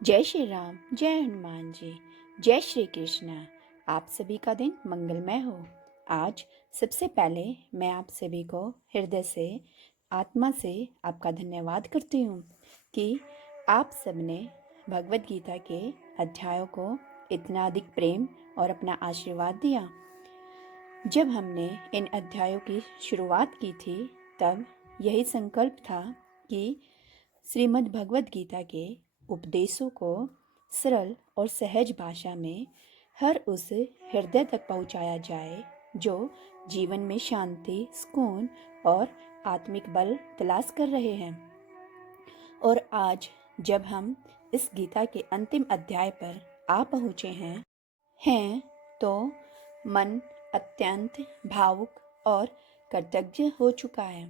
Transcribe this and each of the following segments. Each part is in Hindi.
जय श्री राम, जय हनुमान जी, जय श्री कृष्ण। आप सभी का दिन मंगलमय हो। आज सबसे पहले मैं आप सभी को हृदय से, आत्मा से आपका धन्यवाद करती हूँ कि आप सबने भगवत गीता के अध्यायों को इतना अधिक प्रेम और अपना आशीर्वाद दिया। जब हमने इन अध्यायों की शुरुआत की थी तब यही संकल्प था कि श्रीमद् भगवत गीता के उपदेशों को सरल और सहज भाषा में हर उस हृदय तक पहुंचाया जाए जो जीवन में शांति, सुकून और आत्मिक बल तलाश कर रहे हैं। और आज जब हम इस गीता के अंतिम अध्याय पर आ पहुँचे हैं तो मन अत्यंत भावुक और कृतज्ञ हो चुका है।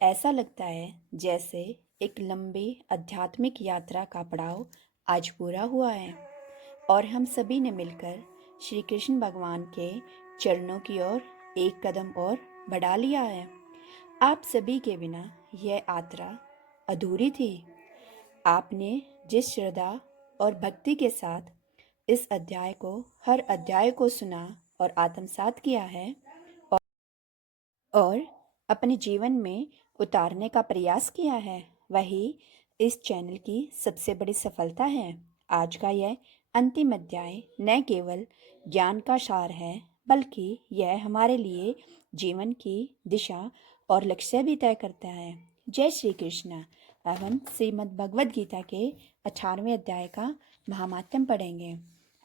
ऐसा लगता है जैसे एक लंबी आध्यात्मिक यात्रा का पड़ाव आज पूरा हुआ है और हम सभी ने मिलकर श्री कृष्ण भगवान के चरणों की ओर एक कदम और बढ़ा लिया है। आप सभी के बिना यह यात्रा अधूरी थी। आपने जिस श्रद्धा और भक्ति के साथ इस हर अध्याय को सुना और आत्मसात किया है और अपने जीवन में उतारने का प्रयास किया है, वही इस चैनल की सबसे बड़ी सफलता है। आज का यह अंतिम अध्याय न केवल ज्ञान का सार है बल्कि यह हमारे लिए जीवन की दिशा और लक्ष्य भी तय करता है। जय श्री कृष्ण। अब हम श्रीमद् भगवद गीता के 18वें अध्याय का महात्म्य पढ़ेंगे।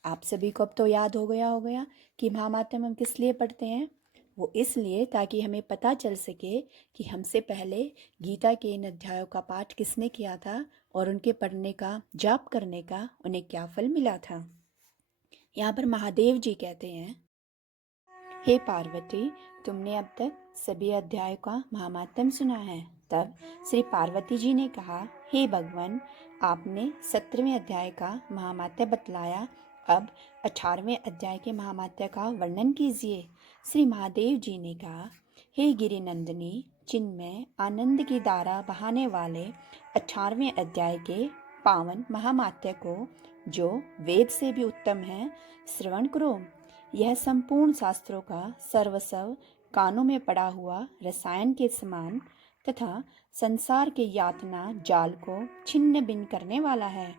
आप सभी को अब तो याद हो गया कि महात्म्य हम किस लिए पढ़ते हैं। वो इसलिए ताकि हमें पता चल सके कि हमसे पहले गीता के इन अध्यायों का पाठ किसने किया था और उनके पढ़ने का, जाप करने का उन्हें क्या फल मिला था। यहाँ पर महादेव जी कहते हैं, हे पार्वती, तुमने अब तक सभी अध्यायों का महात्म्य सुना है। तब श्री पार्वती जी ने कहा, हे भगवान, आपने 17वें अध्याय का महात्म्य बतलाया, अब 18वें अध्याय के महात्म्य का वर्णन कीजिए। श्री महादेव जी ने कहा, हे गिरि नंदिनी, जिनमें आनंद की धारा बहाने वाले 18वें अध्याय के पावन महात्म्य को, जो वेद से भी उत्तम है, श्रवण करो। यह संपूर्ण शास्त्रों का सर्वस्व कानों में पड़ा हुआ रसायन के समान तथा संसार के यातना जाल को छिन्न भिन्न करने वाला है।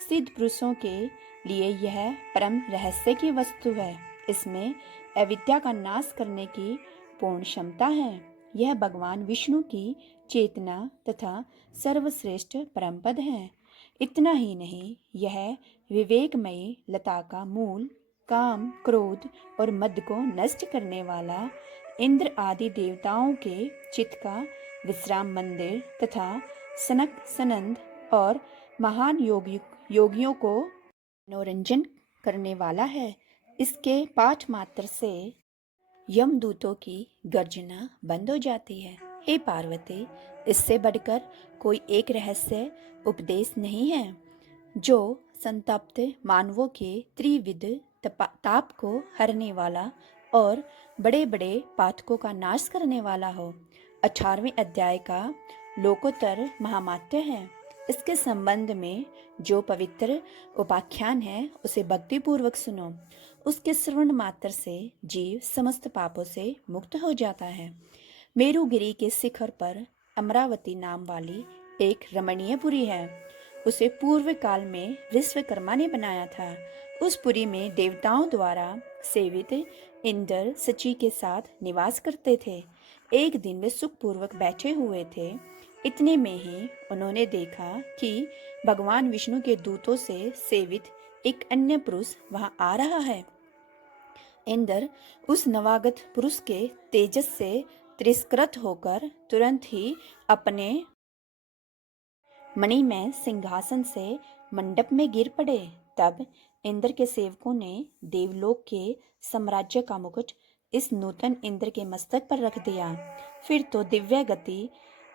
सिद्ध पुरुषों के लिए यह परम रहस्य की वस्तु है। इसमें अविद्या का नाश करने की पूर्ण क्षमता है। यह भगवान विष्णु की चेतना तथा सर्वश्रेष्ठ परमपद है। इतना ही नहीं, यह विवेकमयी लता का मूल, काम, क्रोध और मद को नष्ट करने वाला, इंद्र आदि देवताओं के चित्त का विश्राम मंदिर तथा सनक सनंद और महान योगियों को मनोरंजन करने वाला है। इसके पाठ मात्र से यमदूतों की गर्जना बंद हो जाती है। हे पार्वती, इससे बढ़कर कोई एक रहस्य उपदेश नहीं है जो संतप्त मानवों के त्रिविध ताप को हरने वाला और बड़े बड़े पातकों का नाश करने वाला हो। 18वें अध्याय का लोकोत्तर महात्म्य है। इसके संबंध में जो पवित्र उपाख्यान है उसे भक्तिपूर्वक सुनो। उसके श्रवण मात्र से जीव समस्त पापों से मुक्त हो जाता है। मेरुगिरी के शिखर पर अमरावती नाम वाली एक रमणीय पुरी है। उसे पूर्व काल में विश्वकर्मा ने बनाया था। उस पुरी में देवताओं द्वारा सेवित इंद्र सची के साथ निवास करते थे। एक दिन वे सुखपूर्वक बैठे हुए थे। इतने में ही उन्होंने देखा कि भगवान विष्णु के दूतों से सेवित एक अन्य पुरुष वहां आ रहा है। इंद्र उस नवागत पुरुष के तेजस से तिरस्कृत होकर तुरंत ही अपने मणिमय सिंहासन से मंडप में गिर पड़े। तब इंद्र के सेवकों ने देवलोक के साम्राज्य का मुकुट इस नूतन इंद्र के मस्तक पर रख दिया। फिर तो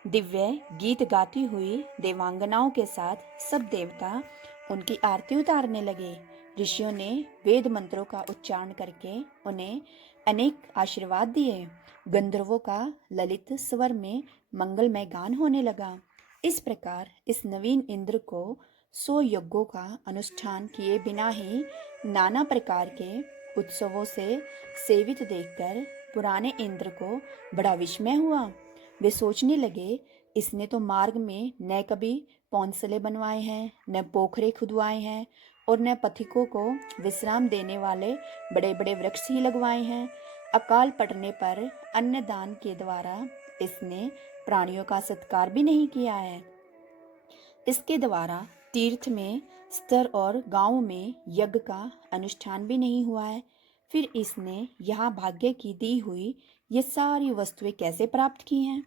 दिव्य गीत गाती हुई देवांगनाओं के साथ सब देवता उनकी आरती उतारने लगे। ऋषियों ने वेद मंत्रों का उच्चारण करके उन्हें अनेक आशीर्वाद दिए। गंधर्वों का ललित स्वर में मंगलमय गान होने लगा। इस प्रकार इस नवीन इंद्र को 100 यज्ञों का अनुष्ठान किए बिना ही नाना प्रकार के उत्सवों से सेवित देखकर पुराने इंद्र को बड़ा विस्मय हुआ। वे सोचने लगे, इसने तो मार्ग में न कभी पौंसले बनवाए हैं, न पोखरे खुदवाए हैं और न पथिकों को विश्राम देने वाले बड़े बड़े वृक्ष ही लगवाए हैं। अकाल पड़ने पर अन्नदान के द्वारा इसने प्राणियों का सत्कार भी नहीं किया है। इसके द्वारा तीर्थ में स्तर और गांव में यज्ञ का अनुष्ठान भी नहीं हुआ है। फिर इसने यहाँ भाग्य की दी हुई ये सारी वस्तुएं कैसे प्राप्त की हैं?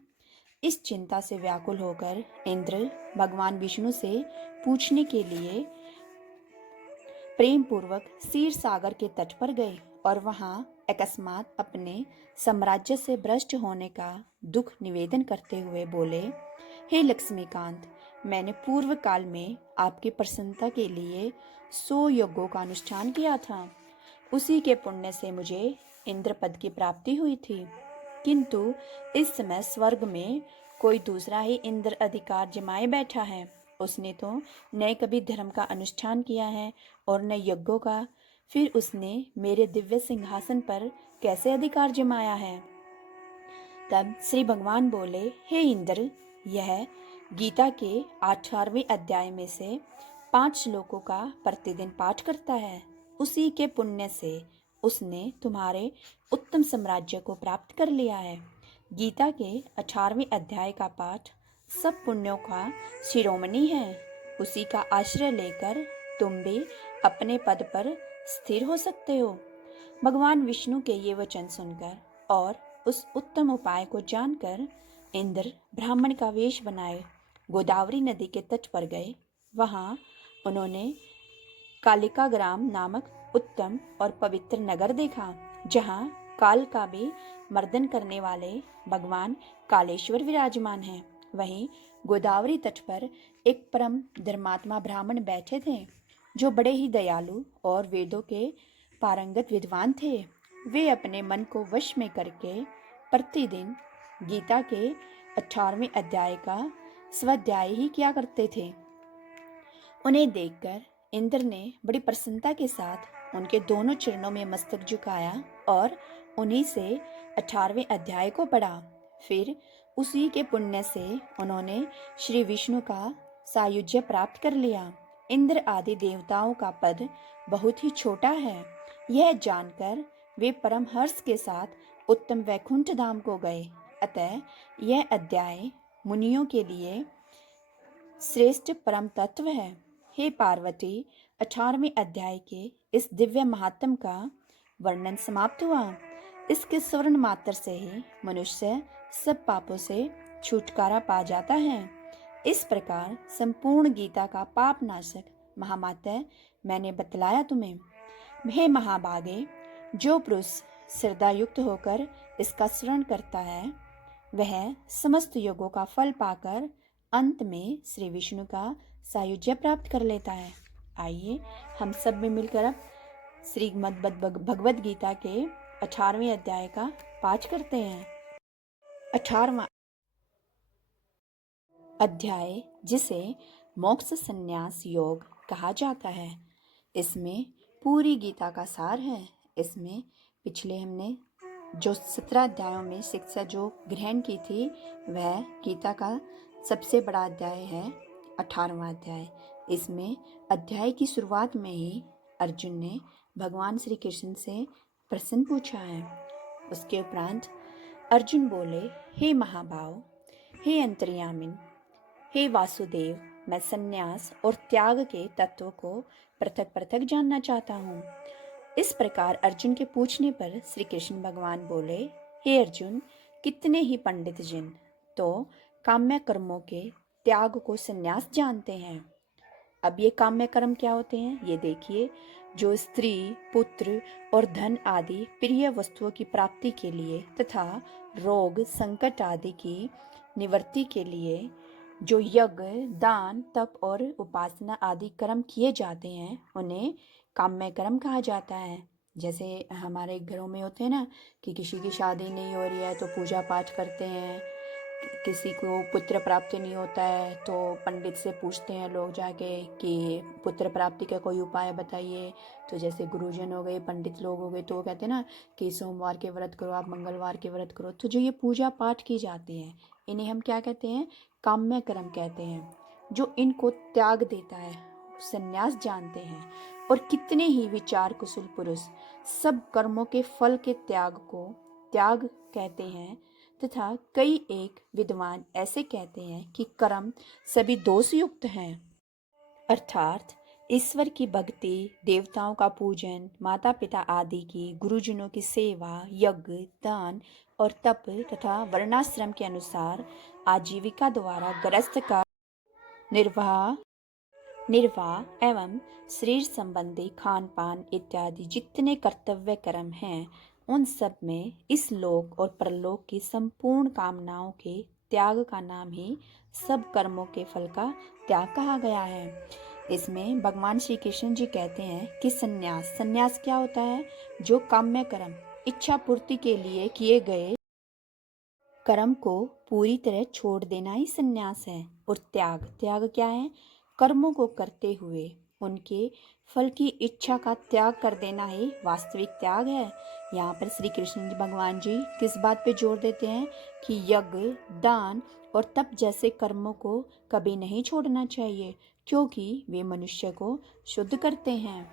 इस चिंता से व्याकुल होकर इंद्र भगवान विष्णु से पूछने के लिए प्रेम पूर्वक क्षीर सागर के तट पर गए और वहां अकस्मात अपने साम्राज्य से भ्रष्ट होने का दुख निवेदन करते हुए बोले, हे लक्ष्मीकांत, मैंने पूर्व काल में आपकी प्रसन्नता के लिए 100 यज्ञों का अनुष्ठान किया था। उसी के पुण्य से मुझे इंद्र पद की प्राप्ति हुई थी, किंतु इस समय स्वर्ग में कोई दूसरा ही इंद्र अधिकार जमाए बैठा है। उसने तो न कभी धर्म का अनुष्ठान किया है और न यज्ञों का। फिर उसने मेरे दिव्य सिंहासन पर कैसे अधिकार जमाया है? तब श्री भगवान बोले, हे इंद्र, यह गीता के 18वें अध्याय में से 5 श्लोकों का प्रतिदिन पाठ करता है। उसी के पुण्य से उसने तुम्हारे उत्तम साम्राज्य को प्राप्त कर लिया है। गीता के 18वें अध्याय का पाठ सब पुण्यों का शिरोमणि है। उसी का आश्रय लेकर तुम भी अपने पद पर स्थिर हो सकते हो। भगवान विष्णु के ये वचन सुनकर और उस उत्तम उपाय को जानकर इंद्र ब्राह्मण का वेश बनाए गोदावरी नदी के तट पर गए। वहां उन्होंने कालिका ग्राम नामक उत्तम और पवित्र नगर देखा, जहां काल का भी मर्दन करने वाले भगवान कालेश्वर विराजमान हैं। वहीं गोदावरी तट पर एक परम धर्मात्मा ब्राह्मण बैठे थे, जो बड़े ही दयालु और वेदों के पारंगत विद्वान थे। वे अपने मन को वश में करके प्रतिदिन गीता के 18वें अध्याय का स्वाध्याय ही किया करते थे। उन्हें देखकर इंद्र ने बड़ी प्रसन्नता के साथ उनके दोनों चरणों में मस्तक झुकाया और उन्हीं से 18वें अध्याय को पढ़ा। फिर उसी के पुण्य से उन्होंने श्री विष्णु का सायुज्य प्राप्त कर लिया। इंद्र आदि देवताओं का पद बहुत ही छोटा है। यह जानकर वे परम हर्ष के साथ उत्तम वैकुंठ धाम को गए। अतः यह अध्याय मुनियों के लिए श्रेष्ठ परम तत्व है। हे पार्वती, 18वें अध्याय के इस दिव्य महात्म का वर्णन समाप्त हुआ। इसके स्वर्ण मात्र से ही मनुष्य सब पापों से छुटकारा पा जाता है। इस प्रकार संपूर्ण गीता का पाप नाशक महामात्य मैंने बतलाया तुम्हें। हे महाभागे, जो पुरुष श्रद्धायुक्त होकर इसका श्रवण करता है, वह समस्त योगों का फल पाकर अंत में श्री विष्णु का सायुज्य प्राप्त कर लेता है। आइए हम सब में मिलकर अब श्रीमद् भगवद गीता के 18वें अध्याय का पाठ करते हैं। 18वां अध्याय, जिसे मोक्ष संन्यास योग कहा जाता है, इसमें पूरी गीता का सार है। इसमें पिछले हमने जो 17 अध्यायों में शिक्षा जो ग्रहण की थी, वह गीता का सबसे बड़ा अध्याय है 18वां अध्याय। इसमें अध्याय की शुरुआत में ही अर्जुन ने भगवान श्री कृष्ण से प्रश्न पूछा है। उसके उपरांत अर्जुन बोले, हे महाभाव, हे अंतर्यामिन, हे वासुदेव, मैं संन्यास और त्याग के तत्व को पृथक पृथक जानना चाहता हूँ। इस प्रकार अर्जुन के पूछने पर श्री कृष्ण भगवान बोले, हे अर्जुन, कितने ही पंडित जन तो काम्य कर्मों के त्याग को संन्यास जानते हैं। अब ये काम्य कर्म क्या होते हैं, ये देखिए। जो स्त्री, पुत्र और धन आदि प्रिय वस्तुओं की प्राप्ति के लिए तथा रोग, संकट आदि की निवृत्ति के लिए जो यज्ञ, दान, तप और उपासना आदि कर्म किए जाते हैं, उन्हें काम्य कर्म कहा जाता है। जैसे हमारे घरों में होते हैं ना, कि किसी की शादी नहीं हो रही है तो पूजा पाठ करते हैं, किसी को पुत्र प्राप्ति नहीं होता है तो पंडित से पूछते हैं लोग जाके कि पुत्र प्राप्ति का कोई उपाय बताइए। तो जैसे गुरुजन हो गए, पंडित लोग हो गए, तो वो कहते हैं ना कि सोमवार के व्रत करो, आप मंगलवार के व्रत करो। तो जो ये पूजा पाठ की जाती है, इन्हें हम क्या कहते हैं? काम्य कर्म कहते हैं। जो इनको त्याग देता है, संन्यास जानते हैं। और कितने ही विचार कुशल पुरुष सब कर्मों के फल के त्याग को त्याग कहते हैं, तथा कई एक विद्वान ऐसे कहते हैं कि कर्म सभी दोषयुक्त हैं, अर्थात ईश्वर की भक्ति, देवताओं का पूजन, माता पिता आदि की, गुरुजनों की सेवा, यज्ञ, दान और तप तथा वर्णाश्रम के अनुसार आजीविका द्वारा गृहस्थ का निर्वाह निर्वाह एवं शरीर संबंधी खान पान इत्यादि जितने कर्तव्य कर्म हैं, उन सब में इस लोक और परलोक की संपूर्ण कामनाओं के त्याग का नाम ही सब कर्मों के फल का त्याग कहा गया है। इसमें भगवान श्री कृष्ण जी कहते हैं कि संन्यास क्या होता है? जो काम्य कर्म इच्छा पूर्ति के लिए किए गए कर्म को पूरी तरह छोड़ देना ही संन्यास है। और त्याग क्या है? कर्मों को करते हुए उनके फल की इच्छा का त्याग कर देना ही वास्तविक त्याग है। यहाँ पर श्री कृष्ण भगवान जी किस बात पे जोर देते हैं कि यज्ञ, दान और तप जैसे कर्मों को कभी नहीं छोड़ना चाहिए, क्योंकि वे मनुष्य को शुद्ध करते हैं,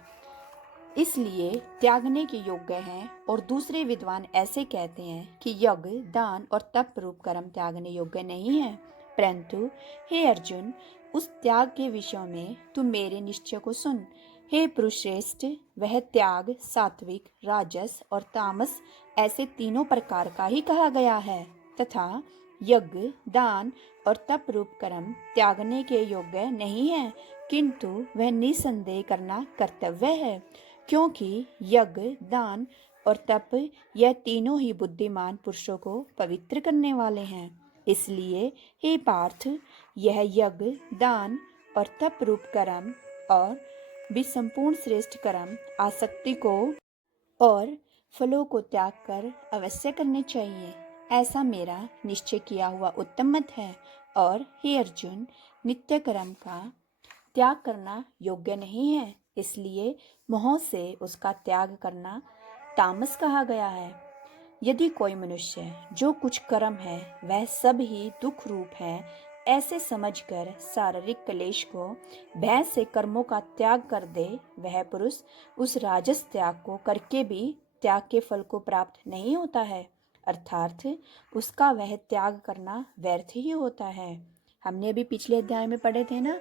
इसलिए त्यागने के योग्य हैं। और दूसरे विद्वान ऐसे कहते हैं कि यज्ञ, दान और तप रूप कर्म त्यागने योग्य नहीं है। परंतु हे अर्जुन, उस त्याग के विषय में तू मेरे निश्चय को सुन। हे पुरुष श्रेष्ठ, वह त्याग सात्विक, राजस और तामस ऐसे तीनों प्रकार का ही कहा गया है, तथा यज्ञ, दान और तप रूप कर्म त्यागने के योग्य नहीं है, किंतु वह निसंदेह करना कर्तव्य है, क्योंकि यज्ञ, दान और तप यह तीनों ही बुद्धिमान पुरुषों को पवित्र करने वाले हैं। इसलिए हे पार्थ, यह यज्ञ, दान और तप रूप कर्म और भी संपूर्ण श्रेष्ठ कर्म आसक्ति को और फलों को त्याग कर अवश्य करने चाहिए। ऐसा मेरा निश्चय किया हुआ उत्तम मत है। और हे अर्जुन, नित्य कर्म का त्याग करना योग्य नहीं है, इसलिए मोह से उसका त्याग करना तामस कहा गया है। यदि कोई मनुष्य जो कुछ कर्म है वह सब ही दुख रूप है, ऐसे समझकर शारीरिक क्लेश को भय से कर्मों का त्याग कर दे, वह पुरुष उस राजस त्याग को करके भी त्याग के फल को प्राप्त नहीं होता है, अर्थात उसका वह त्याग करना व्यर्थ ही होता है। हमने अभी पिछले अध्याय में पढ़े थे ना,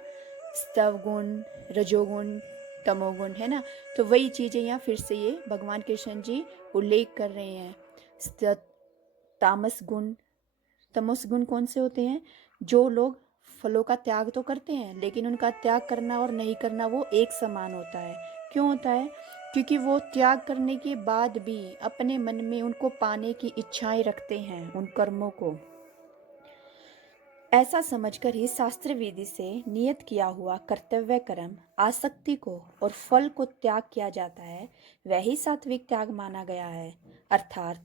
सत्वगुण, रजोगुण, तमोगुण, है ना। तो वही चीजें यहाँ फिर से ये भगवान कृष्ण जी उल्लेख कर रहे हैं। तामस गुण, तमस गुण कौन से होते हैं? जो लोग फलों का त्याग तो करते हैं, लेकिन उनका त्याग करना और नहीं करना वो एक समान होता है। क्यों होता है? क्योंकि वो त्याग करने के बाद भी अपने मन में उनको पाने की इच्छाएं रखते हैं, उन कर्मों को। ऐसा समझकर ही शास्त्र विधि से नियत किया हुआ कर्तव्य कर्म, आसक्ति को और फल को त्याग किया जाता है, वही सात्विक त्याग माना गया है। अर्थात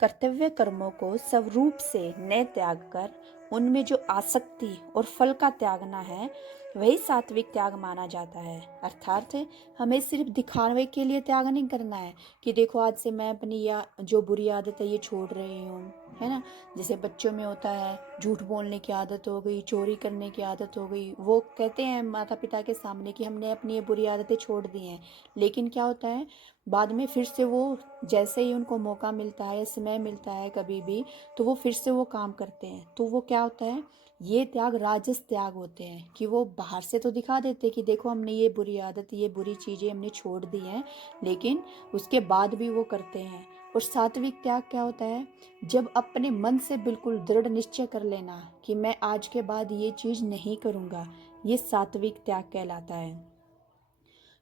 कर्तव्य कर्मों को स्वरूप से न त्याग कर उनमें जो आसक्ति और फल का त्यागना है, वही सात्विक त्याग माना जाता है। अर्थात हमें सिर्फ दिखावे के लिए त्याग नहीं करना है कि देखो आज से मैं अपनी या जो बुरी आदत है ये छोड़ रही हूँ, है ना। जैसे बच्चों में होता है, झूठ बोलने की आदत हो गई, चोरी करने की आदत हो गई, वो कहते हैं माता पिता के सामने कि हमने अपनी ये बुरी आदतें छोड़ दी हैं, लेकिन क्या होता है बाद में फिर से वो जैसे ही उनको मौका मिलता है, समय मिलता है कभी भी, तो वो फिर से वो काम करते हैं। तो वो क्या होता है, ये त्याग राजस त्याग होते हैं कि वो बाहर से तो दिखा देते कि देखो हमने ये बुरी आदत, ये बुरी चीज़ें हमने छोड़ दी हैं, लेकिन उसके बाद भी वो करते हैं। और सात्विक त्याग क्या होता है? जब अपने मन से बिल्कुल दृढ़ निश्चय कर लेना कि मैं आज के बाद ये चीज़ नहीं करूँगा, ये सात्विक त्याग कहलाता है।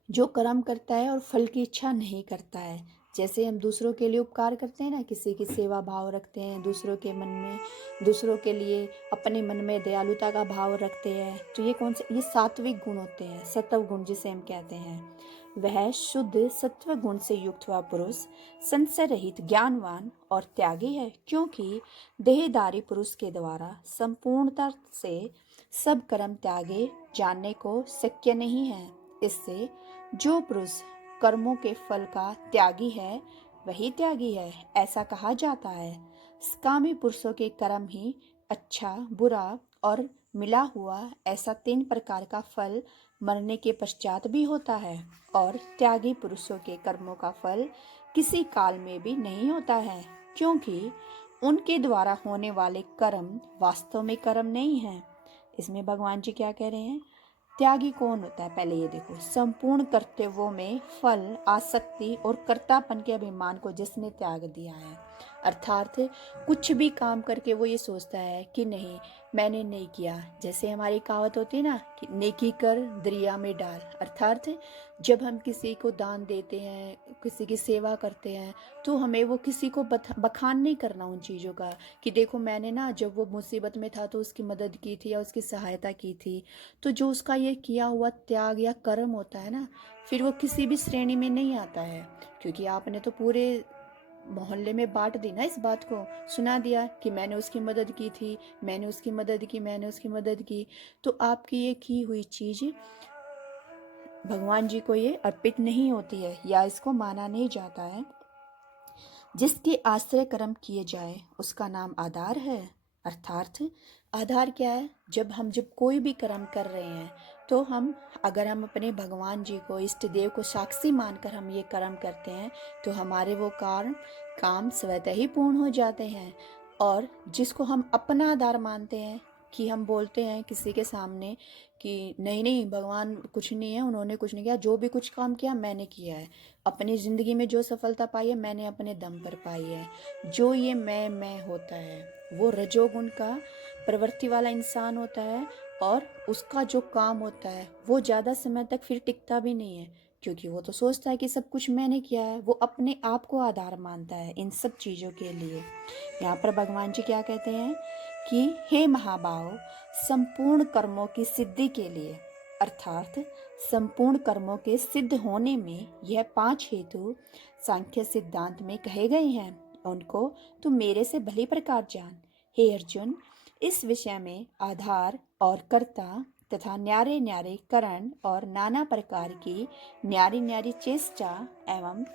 जो कर्म करता है और फल की इच्छा नहीं करता है, जैसे हम दूसरों के लिए उपकार करते हैं ना, किसी की सेवा भाव रखते हैं, दूसरों के मन में, दूसरों के लिए अपने मन में दयालुता का भाव रखते हैं, तो ये कौन से, ये सात्विक गुण होते हैं, सत्व गुण जिसे हम कहते हैं। वह शुद्ध सत्व गुण से युक्त हुआ पुरुष संशय रहित, ज्ञानवान और त्यागी है, क्योंकि देहधारी पुरुष के द्वारा संपूर्णता से सब कर्म त्यागे जानने को शक्य नहीं है। इससे जो पुरुष कर्मों के फल का त्यागी है वही त्यागी है, ऐसा कहा जाता है। कामी पुरुषों के कर्म ही अच्छा, बुरा और मिला हुआ, ऐसा 3 प्रकार का फल मरने के पश्चात भी होता है, और त्यागी पुरुषों के कर्मों का फल किसी काल में भी नहीं होता है, क्योंकि उनके द्वारा होने वाले कर्म वास्तव में कर्म नहीं है। इसमें भगवान जी क्या कह रहे हैं? त्यागी कौन होता है? पहले ये देखो, संपूर्ण कर्तव्यों में फल, आसक्ति और कर्तापन के अभिमान को जिसने त्याग दिया है, अर्थात कुछ भी काम करके वो ये सोचता है कि नहीं मैंने नहीं किया। जैसे हमारी कहावत होती है ना कि नेकी कर दरिया में डाल, अर्थात जब हम किसी को दान देते हैं, किसी की सेवा करते हैं, तो हमें वो किसी को बखान नहीं करना उन चीज़ों का कि देखो मैंने ना जब वो मुसीबत में था तो उसकी मदद की थी या उसकी सहायता की थी। तो जो उसका ये किया हुआ त्याग या कर्म होता है ना, फिर वो किसी भी श्रेणी में नहीं आता है, क्योंकि आपने तो पूरे मोहल्ले में बांट दी ना इस बात को, सुना दिया कि मैंने उसकी मदद की थी, मैंने उसकी मदद की, मैंने उसकी मदद की। तो आपकी ये की हुई चीज भगवान जी को ये अर्पित नहीं होती है, या इसको माना नहीं जाता है। जिसके आश्रय कर्म किए जाए उसका नाम आधार है। अर्थात आधार क्या है? जब कोई भी कर्म कर रहे हैं तो अगर हम अपने भगवान जी को, इष्ट देव को साक्षी मानकर हम ये कर्म करते हैं तो हमारे वो काम स्वतः ही पूर्ण हो जाते हैं। और जिसको हम अपना आधार मानते हैं, कि हम बोलते हैं किसी के सामने कि नहीं नहीं भगवान कुछ नहीं है, उन्होंने कुछ नहीं किया, जो भी कुछ काम किया मैंने किया है, अपनी ज़िंदगी में जो सफलता पाई है मैंने अपने दम पर पाई है। जो ये मैं होता है वो रजोगुण का प्रवृत्ति वाला इंसान होता है, और उसका जो काम होता है वो ज़्यादा समय तक फिर टिकता भी नहीं है, क्योंकि वो तो सोचता है कि सब कुछ मैंने किया है, वो अपने आप को आधार मानता है इन सब चीज़ों के लिए। यहाँ पर भगवान जी क्या कहते हैं कि हे महाभाव, संपूर्ण कर्मों की सिद्धि के लिए, अर्थात संपूर्ण कर्मों के सिद्ध होने में यह 5 हेतु सांख्य सिद्धांत में कहे गए हैं, उनको तू मेरे से भली प्रकार जान। हे अर्जुन, इस विषय में आधार और कर्ता तथा न्यारे न्यारे करण और नाना प्रकार की न्यारी न्यारी चेष्टा एवं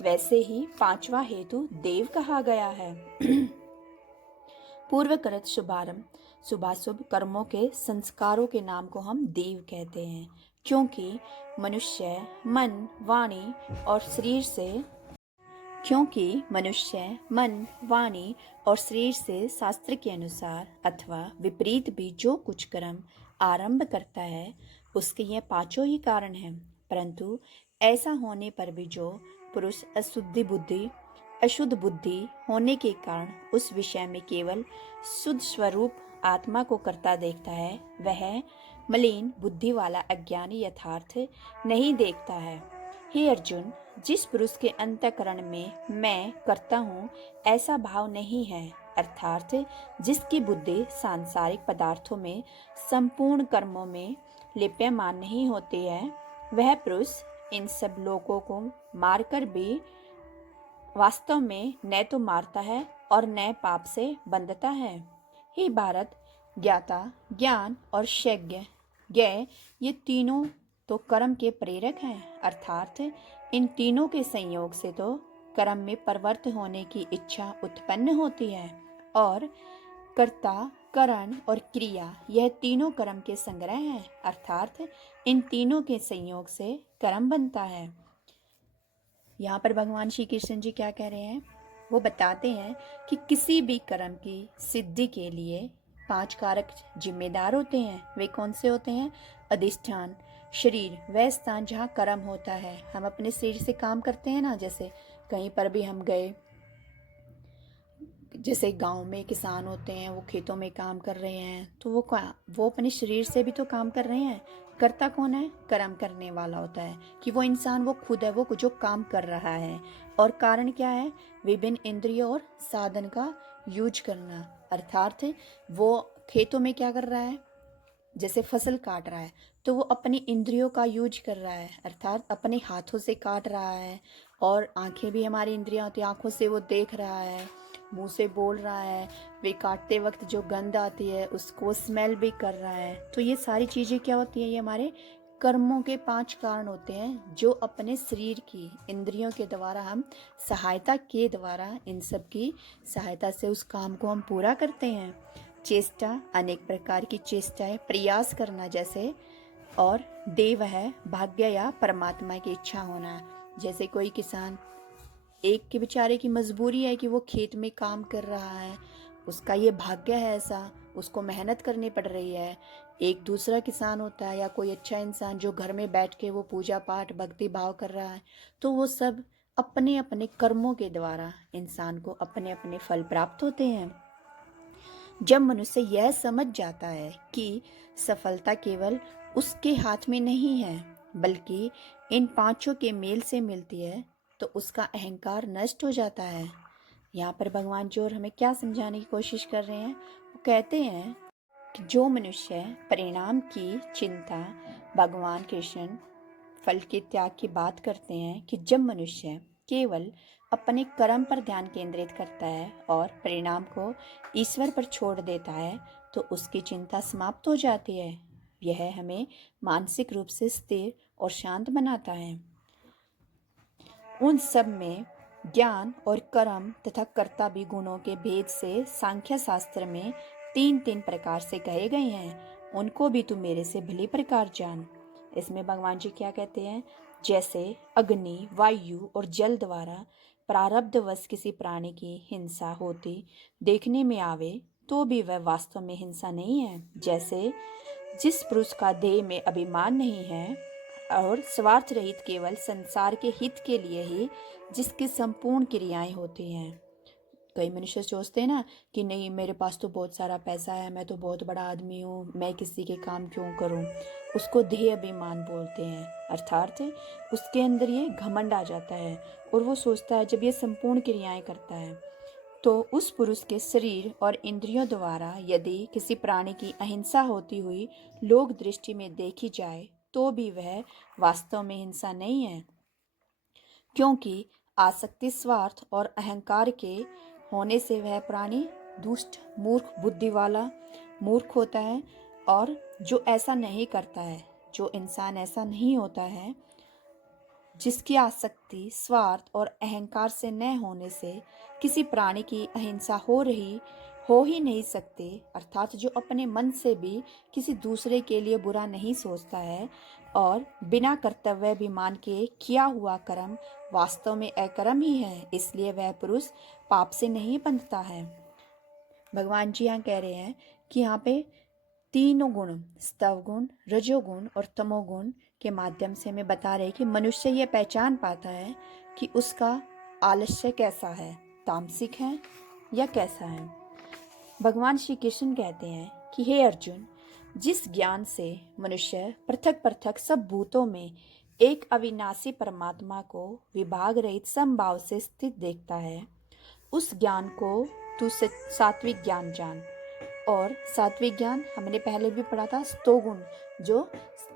वैसे ही 5वां हेतु देव कहा गया है। पूर्वकृत शुभारंभ शुभाशुभ कर्मों के संस्कारों के नाम को हम देव कहते हैं, क्योंकि मनुष्य मन, वाणी और शरीर से शास्त्र के अनुसार अथवा विपरीत भी जो कुछ कर्म आरंभ करता है उसके ये 5 ही कारण हैं। परंतु ऐसा होने पर भी जो पुरुष अशुद्ध बुद्धि होने के कारण उस विषय में केवल शुद्ध स्वरूप आत्मा को करता देखता है, वह मलिन बुद्धि वाला अज्ञानी यथार्थ नहीं देखता है। हे अर्जुन, जिस पुरुष के अंतःकरण में मैं करता हूँ ऐसा भाव नहीं है, अर्थात जिसकी बुद्धि सांसारिक पदार्थों में संपूर्ण कर्मों में लिप्यमान नहीं होती है, वह पुरुष इन सब लोगों को मारकर भी वास्तव में न तो मारता है और न पाप से बंधता है। हे भारत, ज्ञाता, ज्ञान और यज्ञ ये तीनों तो कर्म के प्रेरक हैं, अर्थात इन तीनों के संयोग से तो कर्म में परिवर्त होने की इच्छा उत्पन्न होती है, और कर्ता, करण और क्रिया यह तीनों कर्म के संग्रह हैं, अर्थात इन तीनों के संयोग से कर्म बनता है। यहाँ पर भगवान श्री कृष्ण जी क्या कह रहे हैं? वो बताते हैं कि किसी भी कर्म की सिद्धि के लिए 5 कारक जिम्मेदार होते हैं। वे कौन से होते हैं? अधिष्ठान, शरीर, वह स्थान जहाँ कर्म होता है। हम अपने शरीर से काम करते हैं ना, जैसे कहीं पर भी हम गए, जैसे गांव में किसान होते हैं, वो खेतों में काम कर रहे हैं, तो वो अपने शरीर से भी तो काम कर रहे हैं। कर्ता कौन है? कर्म करने वाला होता है, कि वो इंसान वो खुद है, वो जो काम कर रहा है। और कारण क्या है? विभिन्न इंद्रियों और साधन का यूज करना, अर्थात वो खेतों में क्या कर रहा है, जैसे फसल काट रहा है तो वो अपनी इंद्रियों का यूज कर रहा है, अर्थात अपने हाथों से काट रहा है। और आंखें भी हमारी इंद्रियां होती हैं, आंखों से वो देख रहा है, मुंह से बोल रहा है, वे काटते वक्त जो गंध आती है उसको स्मेल भी कर रहा है। तो ये सारी चीज़ें क्या होती हैं? ये हमारे कर्मों के 5 कारण होते हैं, जो अपने शरीर की इंद्रियों के द्वारा हम सहायता के द्वारा इन सब की सहायता से उस काम को हम पूरा करते हैं। चेष्टा, अनेक प्रकार की चेष्टाएं, प्रयास करना जैसे, और देव है भाग्य या परमात्मा की इच्छा होना। जैसे कोई किसान, एक के बेचारे की मजबूरी है कि वो खेत में काम कर रहा है, उसका ये भाग्य है ऐसा, उसको मेहनत करनी पड़ रही है। एक दूसरा किसान होता है या कोई अच्छा इंसान जो घर में बैठ के वो पूजा पाठ भक्ति भाव कर रहा है, तो वो सब अपने अपने कर्मों के द्वारा इंसान को अपने अपने फल प्राप्त होते हैं। जब मनुष्य यह समझ जाता है कि सफलता केवल उसके हाथ में नहीं है, बल्कि इन पांचों के मेल से मिलती है, तो उसका अहंकार नष्ट हो जाता है। यहाँ पर भगवान जी और हमें क्या समझाने की कोशिश कर रहे हैं? वो कहते हैं कि जो मनुष्य परिणाम की चिंता, भगवान कृष्ण फल के त्याग की बात करते हैं कि जब मनुष्य केवल अपने कर्म पर ध्यान केंद्रित करता है और परिणाम को ईश्वर पर छोड़ देता है, तो उसकी चिंता समाप्त हो जाती है। यह हमें मानसिक रूप से स्थिर और शांत बनाता है। उन सब में ज्ञान और कर्म तथा कर्ता भी गुणों के भेद से सांख्य शास्त्र में 3 प्रकार से कहे गए हैं, उनको भी तू मेरे से भली प्रकार जान। इसमें भगवान जी क्या कहते हैं? जैसे अग्नि, वायु और जल द्वारा प्रारब्धवश किसी प्राणी की हिंसा होती देखने में आवे, तो भी वह वास्तव में हिंसा नहीं है। जैसे जिस पुरुष का देह में अभिमान नहीं है और स्वार्थ रहित केवल संसार के हित के लिए ही जिसकी संपूर्ण क्रियाएं होती हैं। कई मनुष्य सोचते हैं ना कि नहीं, मेरे पास तो बहुत सारा पैसा है, मैं तो बहुत बड़ा आदमी हूँ, मैं किसी के काम क्यों करूँ। उसको देह अभिमान बोलते हैं, अर्थात उसके अंदर ये घमंड आ जाता है और वो सोचता है जब ये संपूर्ण क्रियाएं करता है, तो उस पुरुष के शरीर और इंद्रियों द्वारा यदि किसी प्राणी की अहिंसा होती हुई लोक दृष्टि में देखी जाए, तो भी वह वास्तव में हिंसा नहीं है, क्योंकि आसक्ति, स्वार्थ और अहंकार के होने से वह प्राणी दुष्ट, मूर्ख बुद्धि वाला मूर्ख होता है। और जो ऐसा नहीं करता है, जो इंसान ऐसा नहीं होता है, जिसकी आसक्ति, स्वार्थ और अहंकार से न होने से किसी प्राणी की अहिंसा हो ही नहीं सकती, अर्थात जो अपने मन से भी किसी दूसरे के लिए बुरा नहीं सोचता है और बिना कर्तव्य अभिमान के किया हुआ कर्म वास्तव में अकर्म ही है, इसलिए वह पुरुष पाप से नहीं बंधता है। भगवान जी यहाँ कह रहे हैं कि यहाँ पे तीनों गुण, सत्वगुण, रजोगुण और तमोगुण के माध्यम से हमें बता रहे कि मनुष्य ये पहचान पाता है कि उसका आलस्य कैसा है, तामसिक है या कैसा है। भगवान श्री कृष्ण कहते हैं कि हे अर्जुन, जिस ज्ञान से मनुष्य पृथक पृथक सब भूतों में एक अविनाशी परमात्मा को विभाग रहित समभाव से स्थित देखता है, उस ज्ञान को तू सात्विक ज्ञान जान। और सात्विक ज्ञान हमने पहले भी पढ़ा था, स्तोगुण, जो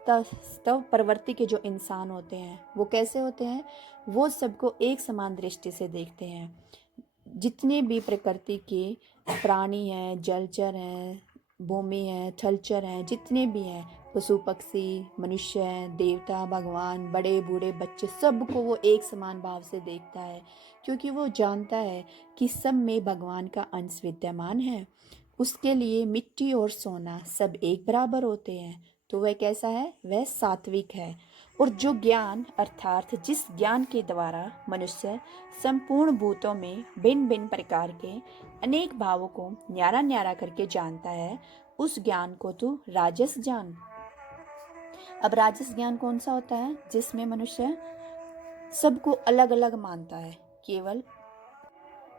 स्तव प्रवृत्ति के जो इंसान होते हैं वो कैसे होते हैं? वो सबको एक समान दृष्टि से देखते हैं। जितने भी प्रकृति के प्राणी हैं, जलचर हैं, भूमि हैं, थलचर हैं, जितने भी हैं, पशु पक्षी, मनुष्य हैं, देवता, भगवान, बड़े बूढ़े बच्चे, सबको वो एक समान भाव से देखता है, क्योंकि वो जानता है कि सब में भगवान का अंश विद्यमान है। उसके लिए मिट्टी और सोना सब एक बराबर होते हैं, तो वह कैसा है? वह सात्विक है। और जो ज्ञान, अर्थात जिस ज्ञान के द्वारा मनुष्य संपूर्ण भूतों में भिन्न भिन्न प्रकार के अनेक भावों को न्यारा न्यारा करके जानता है, उस ज्ञान को तू राजस जान। अब राजस ज्ञान कौन सा होता है? जिसमें मनुष्य सबको अलग अलग मानता है केवल,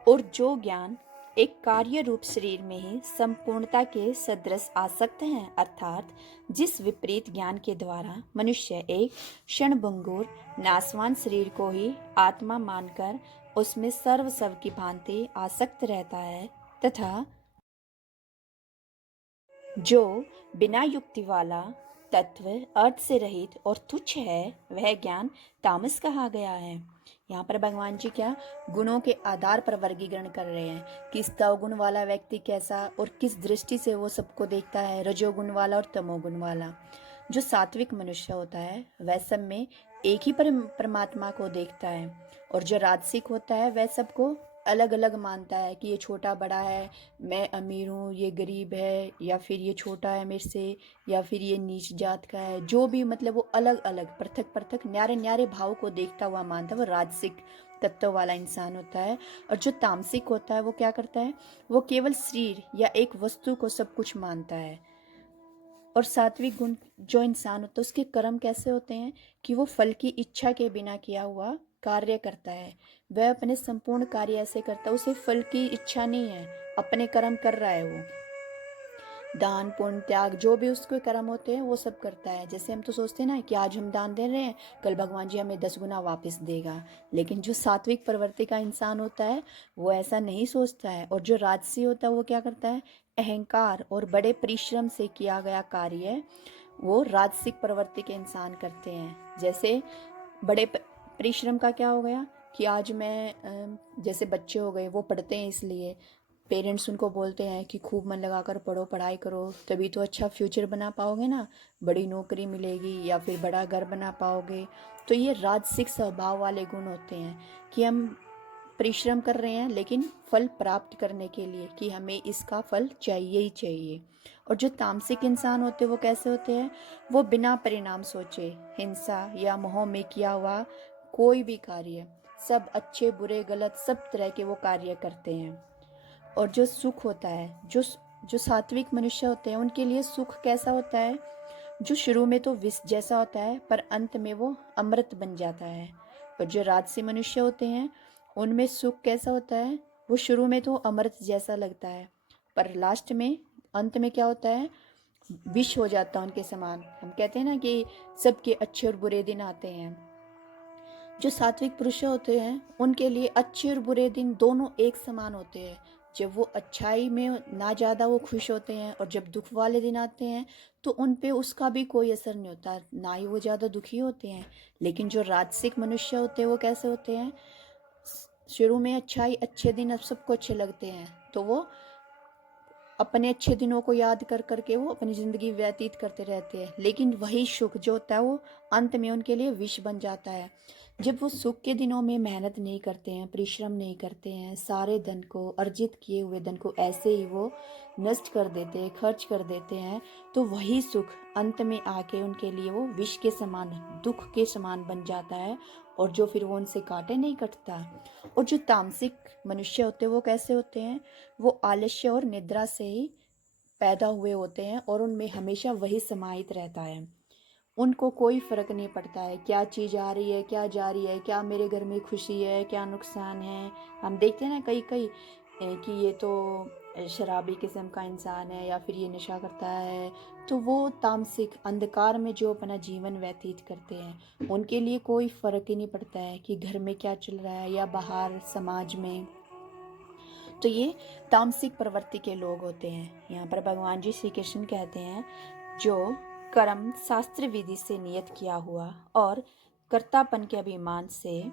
और जो ज्ञान एक कार्य रूप शरीर में ही संपूर्णता के सदृश आसक्त हैं, अर्थात जिस विपरीत ज्ञान के द्वारा मनुष्य एक क्षणभंगुर नाशवान शरीर को ही आत्मा मानकर उसमें सर्व सब की भांति आसक्त रहता है, तथा जो बिना युक्ति वाला तत्व अर्थ से रहित और तुच्छ है, वह ज्ञान तामस कहा गया है। यहाँ पर भगवान जी क्या गुणों के आधार पर वर्गीकरण कर रहे हैं कि तमोगुण वाला व्यक्ति कैसा और किस दृष्टि से वो सबको देखता है, रजोगुण वाला और तमोगुण वाला। जो सात्विक मनुष्य होता है वह सब में एक ही परमात्मा को देखता है, और जो राजसिक होता है वह सबको अलग अलग मानता है कि ये छोटा बड़ा है, मैं अमीर हूँ, ये गरीब है, या फिर ये छोटा है मेरे से, या फिर ये नीच जात का है। जो भी मतलब वो अलग अलग पृथक पृथक न्यारे न्यारे भाव को देखता हुआ मानता है, वो राजसिक तत्व वाला इंसान होता है। और जो तामसिक होता है वो क्या करता है, वो केवल शरीर या एक वस्तु को सब कुछ मानता है। और सात्विक गुण जो इंसान होता है उसके कर्म कैसे होते हैं कि वो फल की इच्छा के बिना किया हुआ कार्य करता है। वह अपने संपूर्ण कार्य ऐसे करता है, उसे फल की इच्छा नहीं है, अपने कर्म कर रहा है। वो दान पुण्य त्याग जो भी उसके कर्म होते हैं वो सब करता है। जैसे हम तो सोचते हैं ना कि आज हम दान दे रहे हैं, कल भगवान जी हमें 10 गुना वापस देगा, लेकिन जो सात्विक प्रवृत्ति का इंसान होता है वो ऐसा नहीं सोचता है। और जो राजसी होता है वो क्या करता है, अहंकार और बड़े परिश्रम से किया गया कार्य वो राजसिक प्रवृत्ति के इंसान करते हैं। जैसे बड़े परिश्रम का क्या हो गया कि आज मैं जैसे बच्चे हो गए वो पढ़ते हैं, इसलिए पेरेंट्स उनको बोलते हैं कि खूब मन लगाकर पढ़ो, पढ़ाई करो, तभी तो अच्छा फ्यूचर बना पाओगे ना, बड़ी नौकरी मिलेगी या फिर बड़ा घर बना पाओगे। तो ये राजसिक स्वभाव वाले गुण होते हैं कि हम परिश्रम कर रहे हैं लेकिन फल प्राप्त करने के लिए कि हमें इसका फल चाहिए ही चाहिए। और जो तामसिक इंसान होते हैं वो कैसे होते हैं, वो बिना परिणाम सोचे हिंसा या मोह में किया हुआ कोई भी कार्य, सब अच्छे बुरे गलत सब तरह के वो कार्य करते हैं। और जो सुख होता है, जो सात्विक मनुष्य होते हैं उनके लिए सुख कैसा होता है, जो शुरू में तो विष जैसा होता है पर अंत में वो अमृत बन जाता है। और जो राजसी मनुष्य होते हैं उनमें सुख कैसा होता है, वो शुरू में तो अमृत जैसा लगता है पर लास्ट में अंत में क्या होता है, विष हो जाता है उनके समान। हम कहते हैं ना कि सबके अच्छे और बुरे दिन आते हैं। जो सात्विक पुरुष होते हैं उनके लिए अच्छे और बुरे दिन दोनों एक समान होते हैं। जब वो अच्छाई में ना ज़्यादा वो खुश होते हैं, और जब दुख वाले दिन आते हैं तो उन पे उसका भी कोई असर नहीं होता, ना ही वो ज़्यादा दुखी होते हैं। लेकिन जो राजसिक मनुष्य होते हैं वो कैसे होते हैं, शुरू में अच्छाई अच्छे दिन अब सबको अच्छे लगते हैं तो वो अपने अच्छे दिनों को याद कर करके वो अपनी ज़िंदगी व्यतीत करते रहते हैं, लेकिन वही सुख जो होता है वो अंत में उनके लिए विष बन जाता है। जब वो सुख के दिनों में मेहनत नहीं करते हैं, परिश्रम नहीं करते हैं, सारे धन को, अर्जित किए हुए धन को ऐसे ही वो नष्ट कर देते हैं, खर्च कर देते हैं, तो वही सुख अंत में आके उनके लिए वो विष के समान, दुख के समान बन जाता है, और जो फिर वो उनसे काटे नहीं कटता। और जो तामसिक मनुष्य होते हैं वो कैसे होते हैं, वो आलस्य और निद्रा से ही पैदा हुए होते हैं और उनमें हमेशा वही समाहित रहता है। उनको कोई फर्क नहीं पड़ता है क्या चीज़ आ रही है क्या जा रही है, क्या मेरे घर में खुशी है क्या नुकसान है। हम देखते हैं ना कई कई कि ये तो शराबी किस्म का इंसान है या फिर ये नशा करता है, तो वो तामसिक अंधकार में जो अपना जीवन व्यतीत करते हैं उनके लिए कोई फ़र्क ही नहीं पड़ता है कि घर में क्या चल रहा है या बाहर समाज में। तो ये तामसिक प्रवृत्ति के लोग होते हैं। यहाँ पर भगवान जी श्री कृष्ण कहते हैं, जो कर्म शास्त्र विधि से नियत किया हुआ और कर्तापन के अभिमान से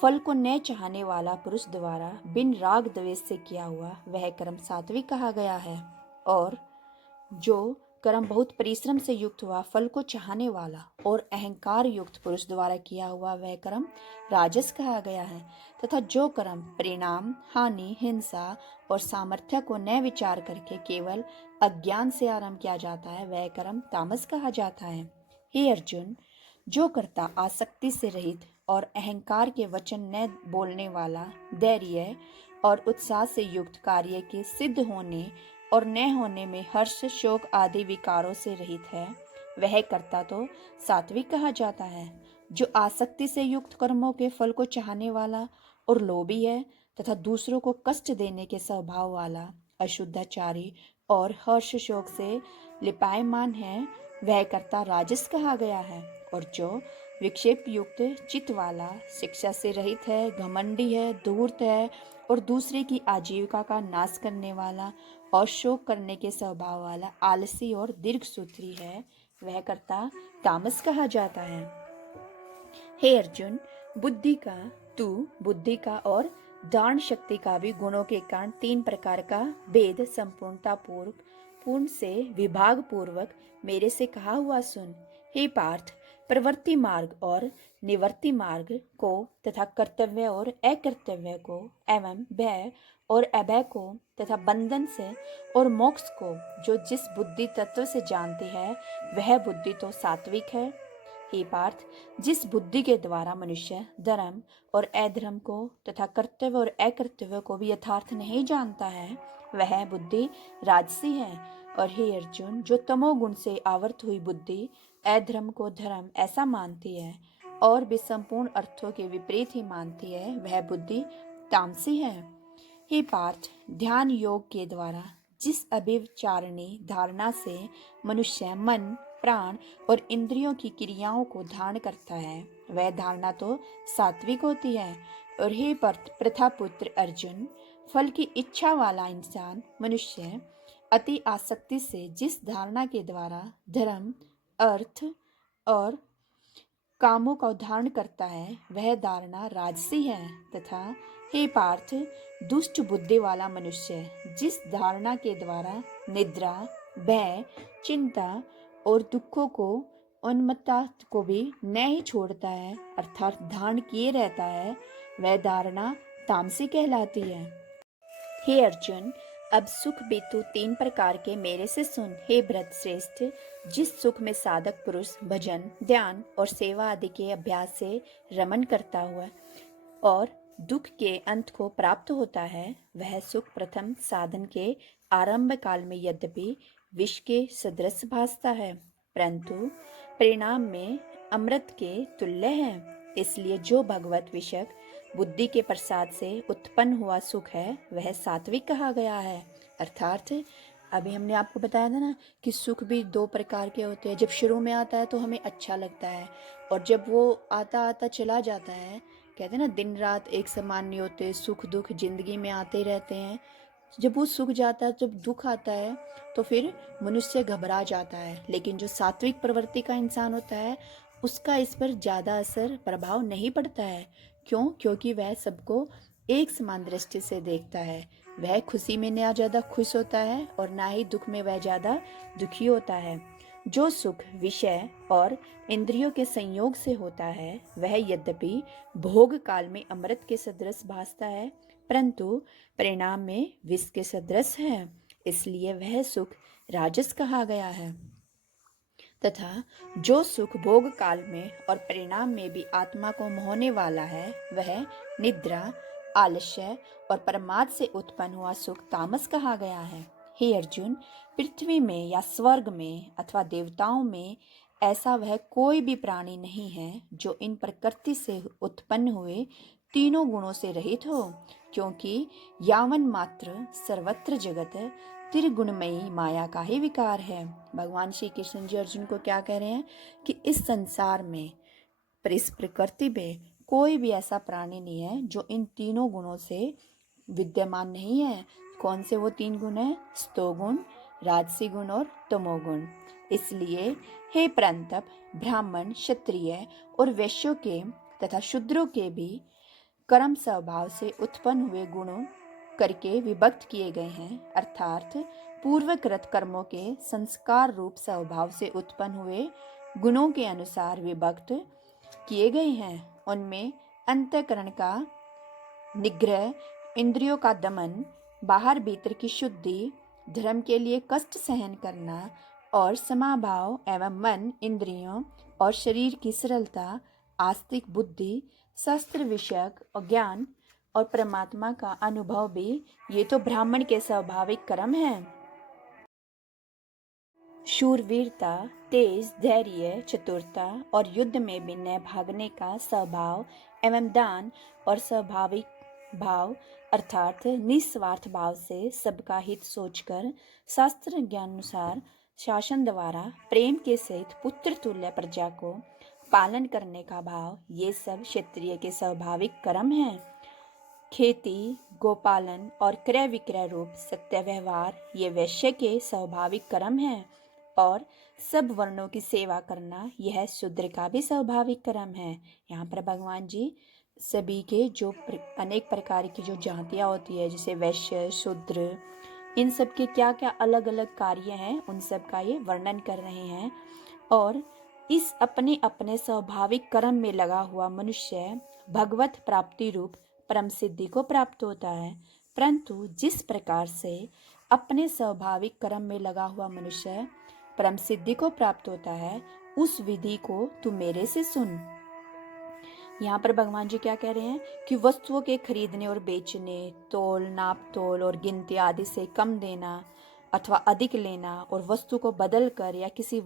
फल को न चाहने वाला पुरुष द्वारा बिन राग द्वेष से किया हुआ वह कर्म सात्विक कहा गया है। और जो कर्म बहुत परिश्रम से युक्त हुआ फल को चाहने वाला और अहंकार युक्त पुरुष द्वारा किया हुआ वह कर्म राजस कहा गया है। तथा जो कर्म परिणाम हानि हिंसा और सामर्थ्य को न विचार करके केवल अज्ञान से आरंभ किया जाता है वह कर्म तामस कहा जाता है। हे अर्जुन, जो कर्ता आसक्ति से रहित और अहंकार के वचन न बोलने वाला, धैर्य और उत्साह से युक्त कार्य के सिद्ध होने और न होने में हर्ष शोक आदि विकारों से रहित है, वह कर्ता तो सात्विक कहा जाता है। जो आसक्ति से युक्त कर्मों के फल को चाहने वाला और लोभी है तथा दूसरों को कष्ट देने के स्वभाव वाला, अशुद्धाचारी और हर्ष शोक से लिपायमान है, वह कर्ता राजस कहा गया है। और जो विक्षेप युक्त चित्त वाला, शिक्षा से रहित है, घमंडी है, धूर्त है और दूसरे की आजीविका का नाश करने वाला और शोक करने के स्वभाव वाला, आलसी और दीर्घसूत्री है, वह कर्ता तामस कहा जाता है। हे अर्जुन, बुद्धि का और दान शक्ति का भी गुणों के कारण 3 प्रकार का भेद संपूर्णता पूर्ण से विभाग पूर्वक मेरे से कहा हुआ सुन। हे पार्थ, प्रवृत्ति मार्ग और निवृत्ति मार्ग को तथा कर्तव्य और अकर्तव्य को एवं भय और अभय को तथा बंधन से और मोक्ष को जो जिस बुद्धि तत्व से जानती है, वह बुद्धि तो सात्विक है। हे पार्थ, जिस बुद्धि के द्वारा मनुष्य धर्म और अधर्म को तथा कर्तव्य और अकर्तव्य को भी यथार्थ नहीं जानता है, वह बुद्धि राजसी है। और हे अर्जुन, जो तमोगुण से आवर्त हुई बुद्धि अधर्म को धर्म ऐसा मानती है और भी संपूर्ण अर्थों के विपरीत ही मानती है, वह बुद्धि तामसी है। हे पार्थ, ध्यान योग के द्वारा जिस अभिविचारणी धारणा से मनुष्य मन, प्राण और इंद्रियों की क्रियाओं को धारण करता है, वह धारणा तो सात्विक होती है। और हे प्रथापुत्र अर्जुन, फल की इच्छा वाला इंसान मनुष्य अति आसक्ति से जिस धारणा के द्वारा धर्म, अर्थ और कामों का धारण करता है, वह धारणा राजसी है। तथा हे पार्थ, दुष्ट बुद्धि वाला मनुष्य जिस धारणा के द्वारा निद्रा, भय, चिंता और दुखों को, उन्मत्तता को भी नहीं छोड़ता है, अर्थात धारण किए रहता है, वह धारणा तामसी कहलाती है। हे अर्जुन, अब सुख भी तू 3 प्रकार के मेरे से सुन। हे भरत श्रेष्ठ, जिस सुख में साधक पुरुष भजन, ध्यान और सेवा आदि के अभ्यास से रमन करता हुआ और दुख के अंत को प्राप्त होता है, वह सुख प्रथम साधन के आरंभ काल में यद्यपि विष के सदृश भासता है, परंतु परिणाम में अमृत के तुल्य है। इसलिए जो भगवत विषयक बुद्धि के प्रसाद से उत्पन्न हुआ सुख है, वह सात्विक कहा गया है। अर्थात अभी हमने आपको बताया था ना कि सुख भी 2 प्रकार के होते हैं। जब शुरू में आता है तो हमें अच्छा लगता है, और जब वो आता आता चला जाता है, कहते हैं ना दिन रात एक समान नहीं होते, सुख दुख जिंदगी में आते रहते हैं। जब वो सुख जाता है, जब दुख आता है, तो फिर मनुष्य घबरा जाता है। लेकिन जो सात्विक प्रवृत्ति का इंसान होता है, उसका इस पर ज़्यादा असर प्रभाव नहीं पड़ता है। क्यों? क्योंकि वह सबको एक समान दृष्टि से देखता है। वह खुशी में ना ज़्यादा खुश होता है और ना ही दुख में वह ज़्यादा दुखी होता है। जो सुख विषय और इंद्रियों के संयोग से होता है, वह यद्यपि भोग काल में अमृत के सदृश भासता है, परंतु परिणाम में विष के सदृश है। इसलिए वह सुख राजस कहा गया है। तथा जो सुख भोग काल में और परिणाम में भी आत्मा को मोहने वाला है, वह निद्रा, आलस्य और प्रमाद से उत्पन्न हुआ सुख तामस कहा गया है। हे अर्जुन, पृथ्वी में या स्वर्ग में अथवा देवताओं में ऐसा वह कोई भी प्राणी नहीं है जो इन प्रकृति से उत्पन्न हुए तीनों गुणों से रहित हो, क्योंकि यावन मात्र सर्वत्र जगत त्रिगुणमयी माया का ही विकार है। भगवान श्री कृष्ण जी अर्जुन को क्या कह रहे हैं कि इस संसार में, पर इस प्रकृति में कोई भी ऐसा प्राणी नहीं है जो इन तीनों गुणों से विद्यमान नहीं है। कौन से वो 3 गुण हैं? सतोगुण, राजसी गुण और तमोगुण। इसलिए हे परंतप, ब्राह्मण, क्षत्रिय और वैश्यों के तथा शूद्रों के भी कर्म स्वभाव से उत्पन्न हुए गुणों करके विभक्त किए गए हैं, अर्थात पूर्वकृत कर्मों के संस्कार रूप स्वभाव से उत्पन्न हुए गुणों के अनुसार विभक्त किए गए हैं। उनमें अंतःकरण का निग्रह, इंद्रियों का दमन, बाहर भीतर की शुद्धि, धर्म के लिए कष्ट सहन करना और समाभाव एवं मन, इंद्रियों और शरीर की सरलता, आस्तिक बुद्धि, शास्त्र विषयक ज्ञान और परमात्मा का अनुभव भी, ये तो ब्राह्मण के स्वाभाविक कर्म हैं। शूरवीरता, तेज, धैर्य, चतुरता और युद्ध में भी न भागने का स्वभाव एवं दान और स्वाभाविक भाव अर्थात निस्वार्थ भाव से सबका हित सोचकर शास्त्र ज्ञानानुसार शासन द्वारा प्रेम के सहित पुत्र तुल्य प्रजा को पालन करने का भाव, ये सब क्षत्रिय के स्वाभाविक कर्म हैं। खेती, गोपालन और क्रय विक्रय रूप सत्य व्यवहार ये वैश्य के स्वाभाविक कर्म हैं और सब वर्णों की सेवा करना यह शूद्र का भी स्वाभाविक कर्म है। यहाँ पर भगवान जी सभी के जो अनेक प्रकार की जो जातियाँ होती है, जैसे वैश्य, शूद्र, इन सब के क्या क्या अलग अलग कार्य हैं, उन सब का ये वर्णन कर रहे हैं। और इस अपने अपने स्वाभाविक कर्म में लगा हुआ मनुष्य भगवत प्राप्ति रूप परम सिद्धि को प्राप्त होता है। परंतु जिस प्रकार से अपने स्वाभाविक कर्म में लगा हुआ मनुष्य परम सिद्धि को प्राप्त होता है, उस विधि को तू मेरे से सुन। यहाँ पर भगवान जी क्या कह रहे हैं कि वस्तुओं के खरीदने और बेचने, तोल, नाप तोल और गिनती आदि से कम देना अथवा अधिक लेना, और वस्तु को बदल कर या किसी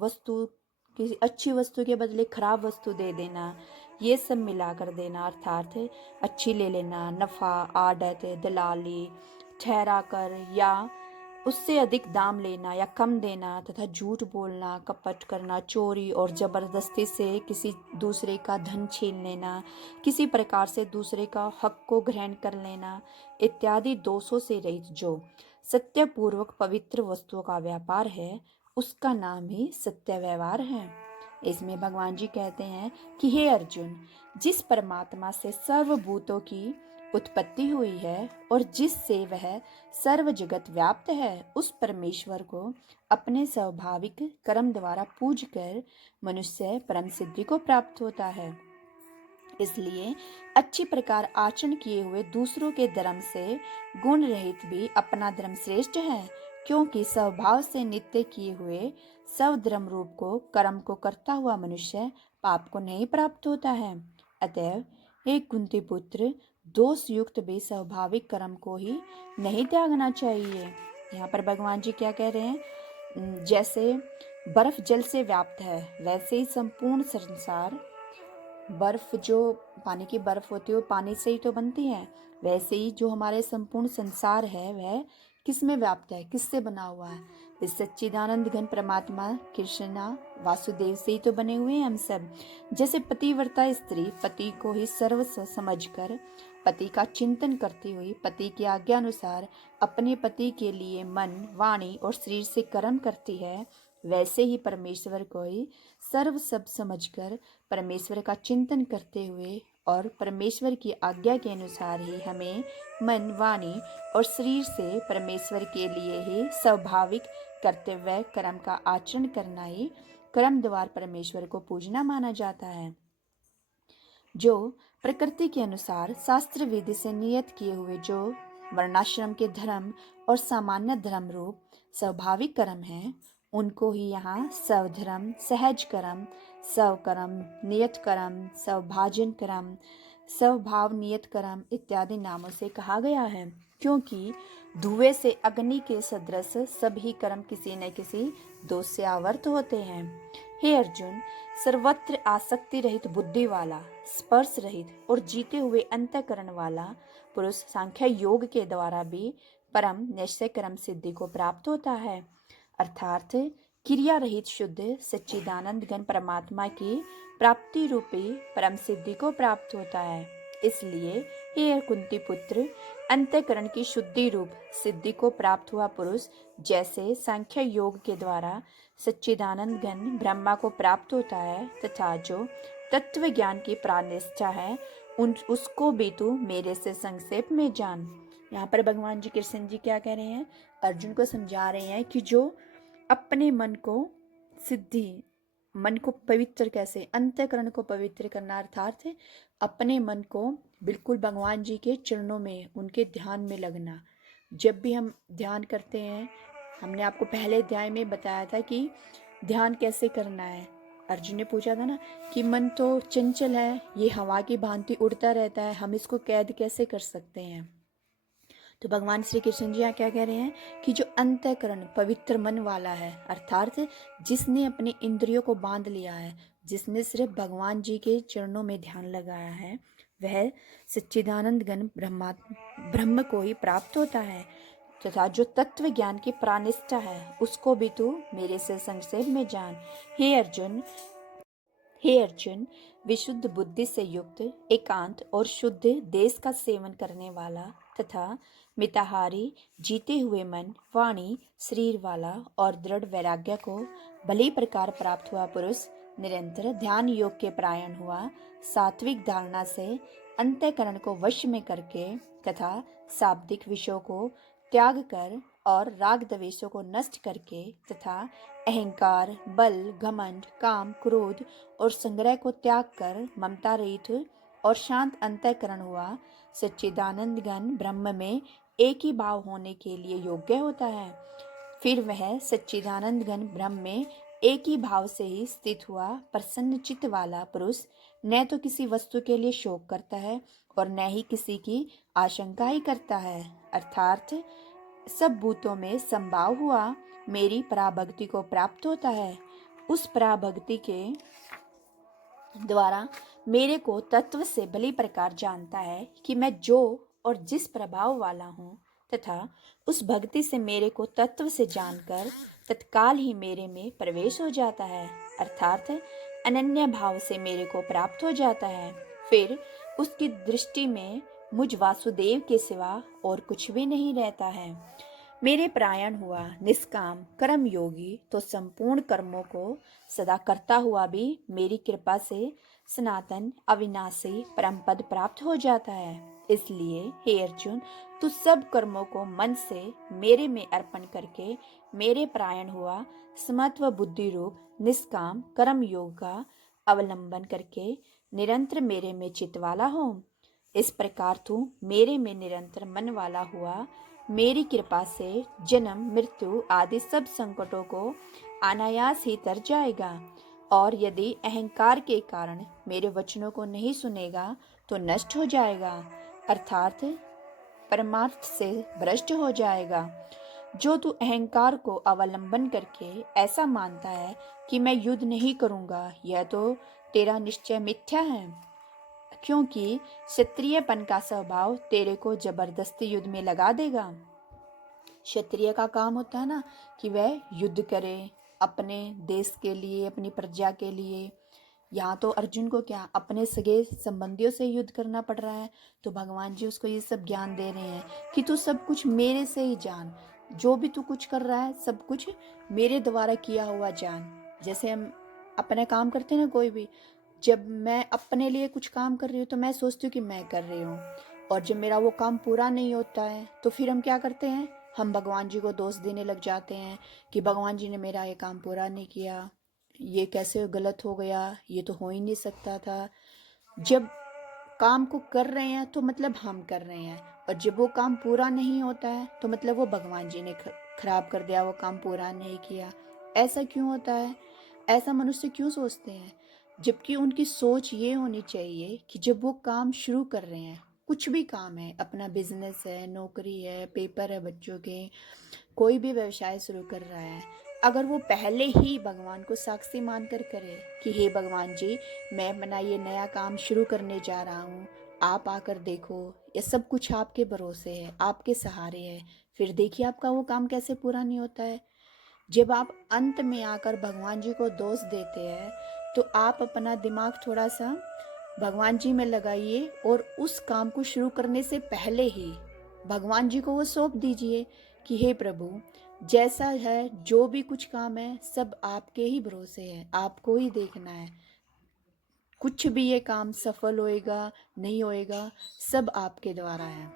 अच्छी वस्तु के बदले खराब वस्तु दे देना, ये सब मिला कर देना, अर्थात अच्छी ले लेना, नफा, आड़त, दलाली ठहरा कर या उससे अधिक दाम लेना या कम देना, तथा झूठ बोलना, कपट करना, चोरी और जबरदस्ती से किसी दूसरे का धन छीन लेना, किसी प्रकार से दूसरे का हक को ग्रहण कर लेना इत्यादि दोषों से रहित जो सत्यपूर्वक पवित्र वस्तुओं का व्यापार है, उसका नाम ही सत्य व्यवहार है। इसमें भगवान जी कहते हैं कि हे अर्जुन, जिस परमात्मा से सर्वभूतों की उत्पत्ति हुई है और जिससे वह सर्व जगत व्याप्त है, उस परमेश्वर को अपने स्वाभाविक कर्म द्वारा पूज कर मनुष्य परम सिद्धि को प्राप्त होता है। इसलिए अच्छी प्रकार आचरण किए हुए दूसरों के धर्म से गुण रहित भी अपना धर्म श्रेष्ठ है, क्योंकि स्वभाव से नित्य किए हुए स्वधर्म रूप को कर्म को करता हुआ मनुष्य पाप को नहीं प्राप्त होता है। अतएव हे कुंती पुत्र, दोष युक्त भी स्वाभाविक कर्म को ही नहीं त्यागना चाहिए। यहाँ पर भगवान जी क्या कह रहे हैं, जैसे बर्फ जल से व्याप्त है, वैसे ही संपूर्ण संसार, बर्फ जो पानी की बर्फ होती है वो पानी से ही तो बनती है, वैसे ही जो हमारे संपूर्ण संसार है वह किस में व्याप्त है, किससे बना हुआ है, इस सच्चिदानंद घन परमात्मा कृष्णा वासुदेव से ही तो बने हुए हैं हम सब। जैसे पतिव्रता स्त्री पति को ही सर्वस्व समझकर पति का चिंतन करती हुई पति की आज्ञा अनुसार अपने पति के लिए मन, वाणी और शरीर से कर्म करती है, वैसे ही परमेश्वर को ही सर्व सब समझकर परमेश्वर का चिंतन करते हुए और परमेश्वर की आज्ञा के अनुसार ही हमें मन, वाणी और शरीर से परमेश्वर के लिए ही स्वाभाविक कर्तव्य कर्म का आचरण करना ही कर्म द्वार परमेश्वर को पूजना माना जाता है। जो प्रकृति के अनुसार शास्त्र विधि से नियत किए हुए जो वर्णाश्रम के धर्म और सामान्य धर्म रूप स्वाभाविक कर्म हैं, उनको ही यहाँ स्वधर्म, सहज कर्म, स्वकर्म, नियत कर्म, स्वभाजन कर्म, स्वभाव नियत कर्म इत्यादि नामों से कहा गया है, क्योंकि धुएं से अग्नि के सदृश सभी कर्म किसी न किसी दोष से आवर्त होते हैं। हे अर्जुन, सर्वत्र आसक्ति रहित बुद्धि वाला, स्पर्श रहित और जीते हुए अंतःकरण वाला पुरुष सांख्य योग के द्वारा भी परम निश्चय कर्म सिद्धि को प्राप्त होता है, अर्थात क्रिया रहित शुद्ध सच्चिदानंद घन परमात्मा की प्राप्ति रूपी परम सिद्धि को प्राप्त होता है। इसलिए हे कुंती पुत्र, अंतःकरण की शुद्धि रूप सिद्धि को प्राप्त हुआ पुरुष जैसे सांख्य योग के द्वारा सच्चिदानंद घन ब्रह्मा को प्राप्त होता है, तथा जो तत्व ज्ञान की प्राणनिष्ठा है उसको भी तू मेरे से संक्षेप में जान। यहाँ पर भगवान जी कृष्ण जी क्या कह रहे हैं, अर्जुन को समझा रहे हैं कि जो अपने मन को सिद्धि, मन को पवित्र कैसे, अंतःकरण को पवित्र करना, अर्थात अपने मन को बिल्कुल भगवान जी के चरणों में, उनके ध्यान में लगना। जब भी हम ध्यान करते हैं, हमने आपको पहले अध्याय में बताया था कि ध्यान कैसे करना है। अर्जुन ने पूछा था ना कि मन तो चंचल है, ये हवा की भांति उड़ता रहता है, हम इसको कैद कैसे कर सकते हैं। तो भगवान श्री कृष्ण जी यहाँ क्या कह रहे हैं कि जो अंतःकरण पवित्र मन वाला है, अर्थात जिसने अपने इंद्रियों को बांध लिया है, जिसने सिर्फ भगवान जी के चरणों में ध्यान लगाया है वह सच्चिदानंद घन ब्रह्म को ही प्राप्त होता है, तथा जो तत्व ज्ञान की प्राणिष्ठा है उसको भी तू मेरे से संक्षेप में जान। हे अर्जुन, हे अर्जुन, विशुद्ध बुद्धि से युक्त, एकांत और शुद्ध देश का सेवन करने वाला तथा मिताहारी, जीते हुए मन, वाणी, शरीर वाला और दृढ़ वैराग्य को भली प्रकार प्राप्त हुआ पुरुष निरंतर ध्यान योग के परायण हुआ, सात्विक धारणा से अंतःकरण को वश में करके तथा शाब्दिक विषयों को त्याग कर और राग द्वेषों को नष्ट करके तथा अहंकार, बल, घमंड, काम, क्रोध और संग्रह को त्याग कर ममता रहित और शांत अंतःकरण हुआ, सच्चिदानंद घन ब्रह्म में एक ही भाव होने के लिए योग्य होता है। फिर वह सच्चिदानंद घन ब्रह्म में एक ही भाव से ही स्थित हुआ प्रसन्न चित्त वाला पुरुष न तो किसी वस्तु के लिए शोक करता है और न ही किसी की आशंका ही करता है, अर्थात सब भूतों में संभाव हुआ मेरी पराभक्ति को प्राप्त होता है। उस पराभक्ति के द्वारा मेरे को तत्व से भली प्रकार जानता है कि मैं जो और जिस प्रभाव वाला हूँ, तथा उस भक्ति से मेरे को तत्व से जानकर तत्काल ही मेरे में प्रवेश हो जाता है, अर्थात अनन्य भाव से मेरे को प्राप्त हो जाता है। फिर उसकी दृष्टि में मुझ वासुदेव के सिवा और कुछ भी नहीं रहता है। मेरे प्रायण हुआ निष्काम कर्म योगी तो संपूर्ण कर्मों को सदा करता हुआ भी मेरी कृपा से सनातन अविनाशी परम पद प्राप्त हो जाता है। इसलिए हे अर्जुन, तू सब कर्मों को मन से मेरे में अर्पण करके मेरे प्रायण हुआ समत्व बुद्धि रूप निष्काम कर्म योग का अवलंबन करके निरंतर मेरे में चित्त वाला हो। इस प्रकार तू मेरे में निरंतर मन वाला हुआ मेरी कृपा से जन्म मृत्यु आदि सब संकटों को अनायास ही तर जाएगा, और यदि अहंकार के कारण मेरे वचनों को नहीं सुनेगा तो नष्ट हो जाएगा, अर्थात परमार्थ से भ्रष्ट हो जाएगा। जो तू अहंकार को अवलंबन करके ऐसा मानता है कि मैं युद्ध नहीं करूंगा, यह तो तेरा निश्चय मिथ्या है, क्योंकि क्षत्रियपन का स्वभाव तेरे को जबरदस्ती युद्ध में लगा देगा। क्षत्रिय का काम होता है ना कि वह युद्ध करे अपने देश के लिए, अपनी प्रजा के लिए। यहाँ तो अर्जुन को क्या अपने सगे संबंधियों से युद्ध करना पड़ रहा है, तो भगवान जी उसको ये सब ज्ञान दे रहे हैं कि तू सब कुछ मेरे से ही जान, जो भी तू कुछ कर रहा है सब कुछ मेरे द्वारा किया हुआ जान। जैसे हम अपना काम करते हैं ना, कोई भी, जब मैं अपने लिए कुछ काम कर रही हूँ तो मैं सोचती हूँ कि मैं कर रही हूँ, और जब मेरा वो काम पूरा नहीं होता है तो फिर हम क्या करते हैं, हम भगवान जी को दोष देने लग जाते हैं कि भगवान जी ने मेरा ये काम पूरा नहीं किया, ये कैसे गलत हो गया, ये तो हो ही नहीं सकता था। जब काम को कर रहे हैं तो मतलब हम कर रहे हैं, और जब वो काम पूरा नहीं होता है तो मतलब वो भगवान जी ने खराब कर दिया, वो काम पूरा नहीं किया। ऐसा क्यों होता है? ऐसा मनुष्य क्यों सोचते हैं? जबकि उनकी सोच ये होनी चाहिए कि जब वो काम शुरू कर रहे हैं, कुछ भी काम है, अपना बिजनेस है, नौकरी है, पेपर है बच्चों के, कोई भी व्यवसाय शुरू कर रहा है, अगर वो पहले ही भगवान को साक्षी मानकर करे कि हे भगवान जी, मैं अपना ये नया काम शुरू करने जा रहा हूँ, आप आकर देखो, ये सब कुछ आपके भरोसे है, आपके सहारे है, फिर देखिए आपका वो काम कैसे पूरा नहीं होता है। जब आप अंत में आकर भगवान जी को दोष देते हैं तो आप अपना दिमाग थोड़ा सा भगवान जी में लगाइए और उस काम को शुरू करने से पहले ही भगवान जी को वो सौंप दीजिए कि हे प्रभु, जैसा है जो भी कुछ काम है सब आपके ही भरोसे है, आपको ही देखना है, कुछ भी ये काम सफल होएगा नहीं होएगा सब आपके द्वारा है।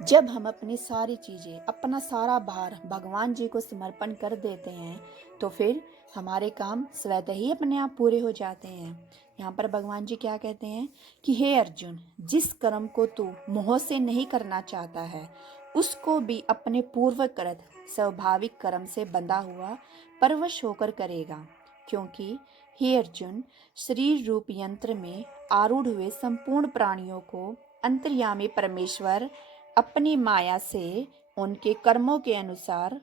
जब हम अपनी सारी चीज़ें, अपना सारा भार भगवान जी को समर्पण कर देते हैं तो फिर हमारे काम स्वतः ही अपने आप पूरे हो जाते हैं। यहाँ पर भगवान जी क्या कहते हैं कि हे अर्जुन, जिस कर्म को तू मोह से नहीं करना चाहता है उसको भी अपने पूर्वकृत स्वाभाविक कर्म से बंधा हुआ परवश होकर करेगा, क्योंकि हे अर्जुन, शरीर रूप यंत्र में आरूढ़ हुए संपूर्ण प्राणियों को अंतर्यामी परमेश्वर अपनी माया से उनके कर्मों के अनुसार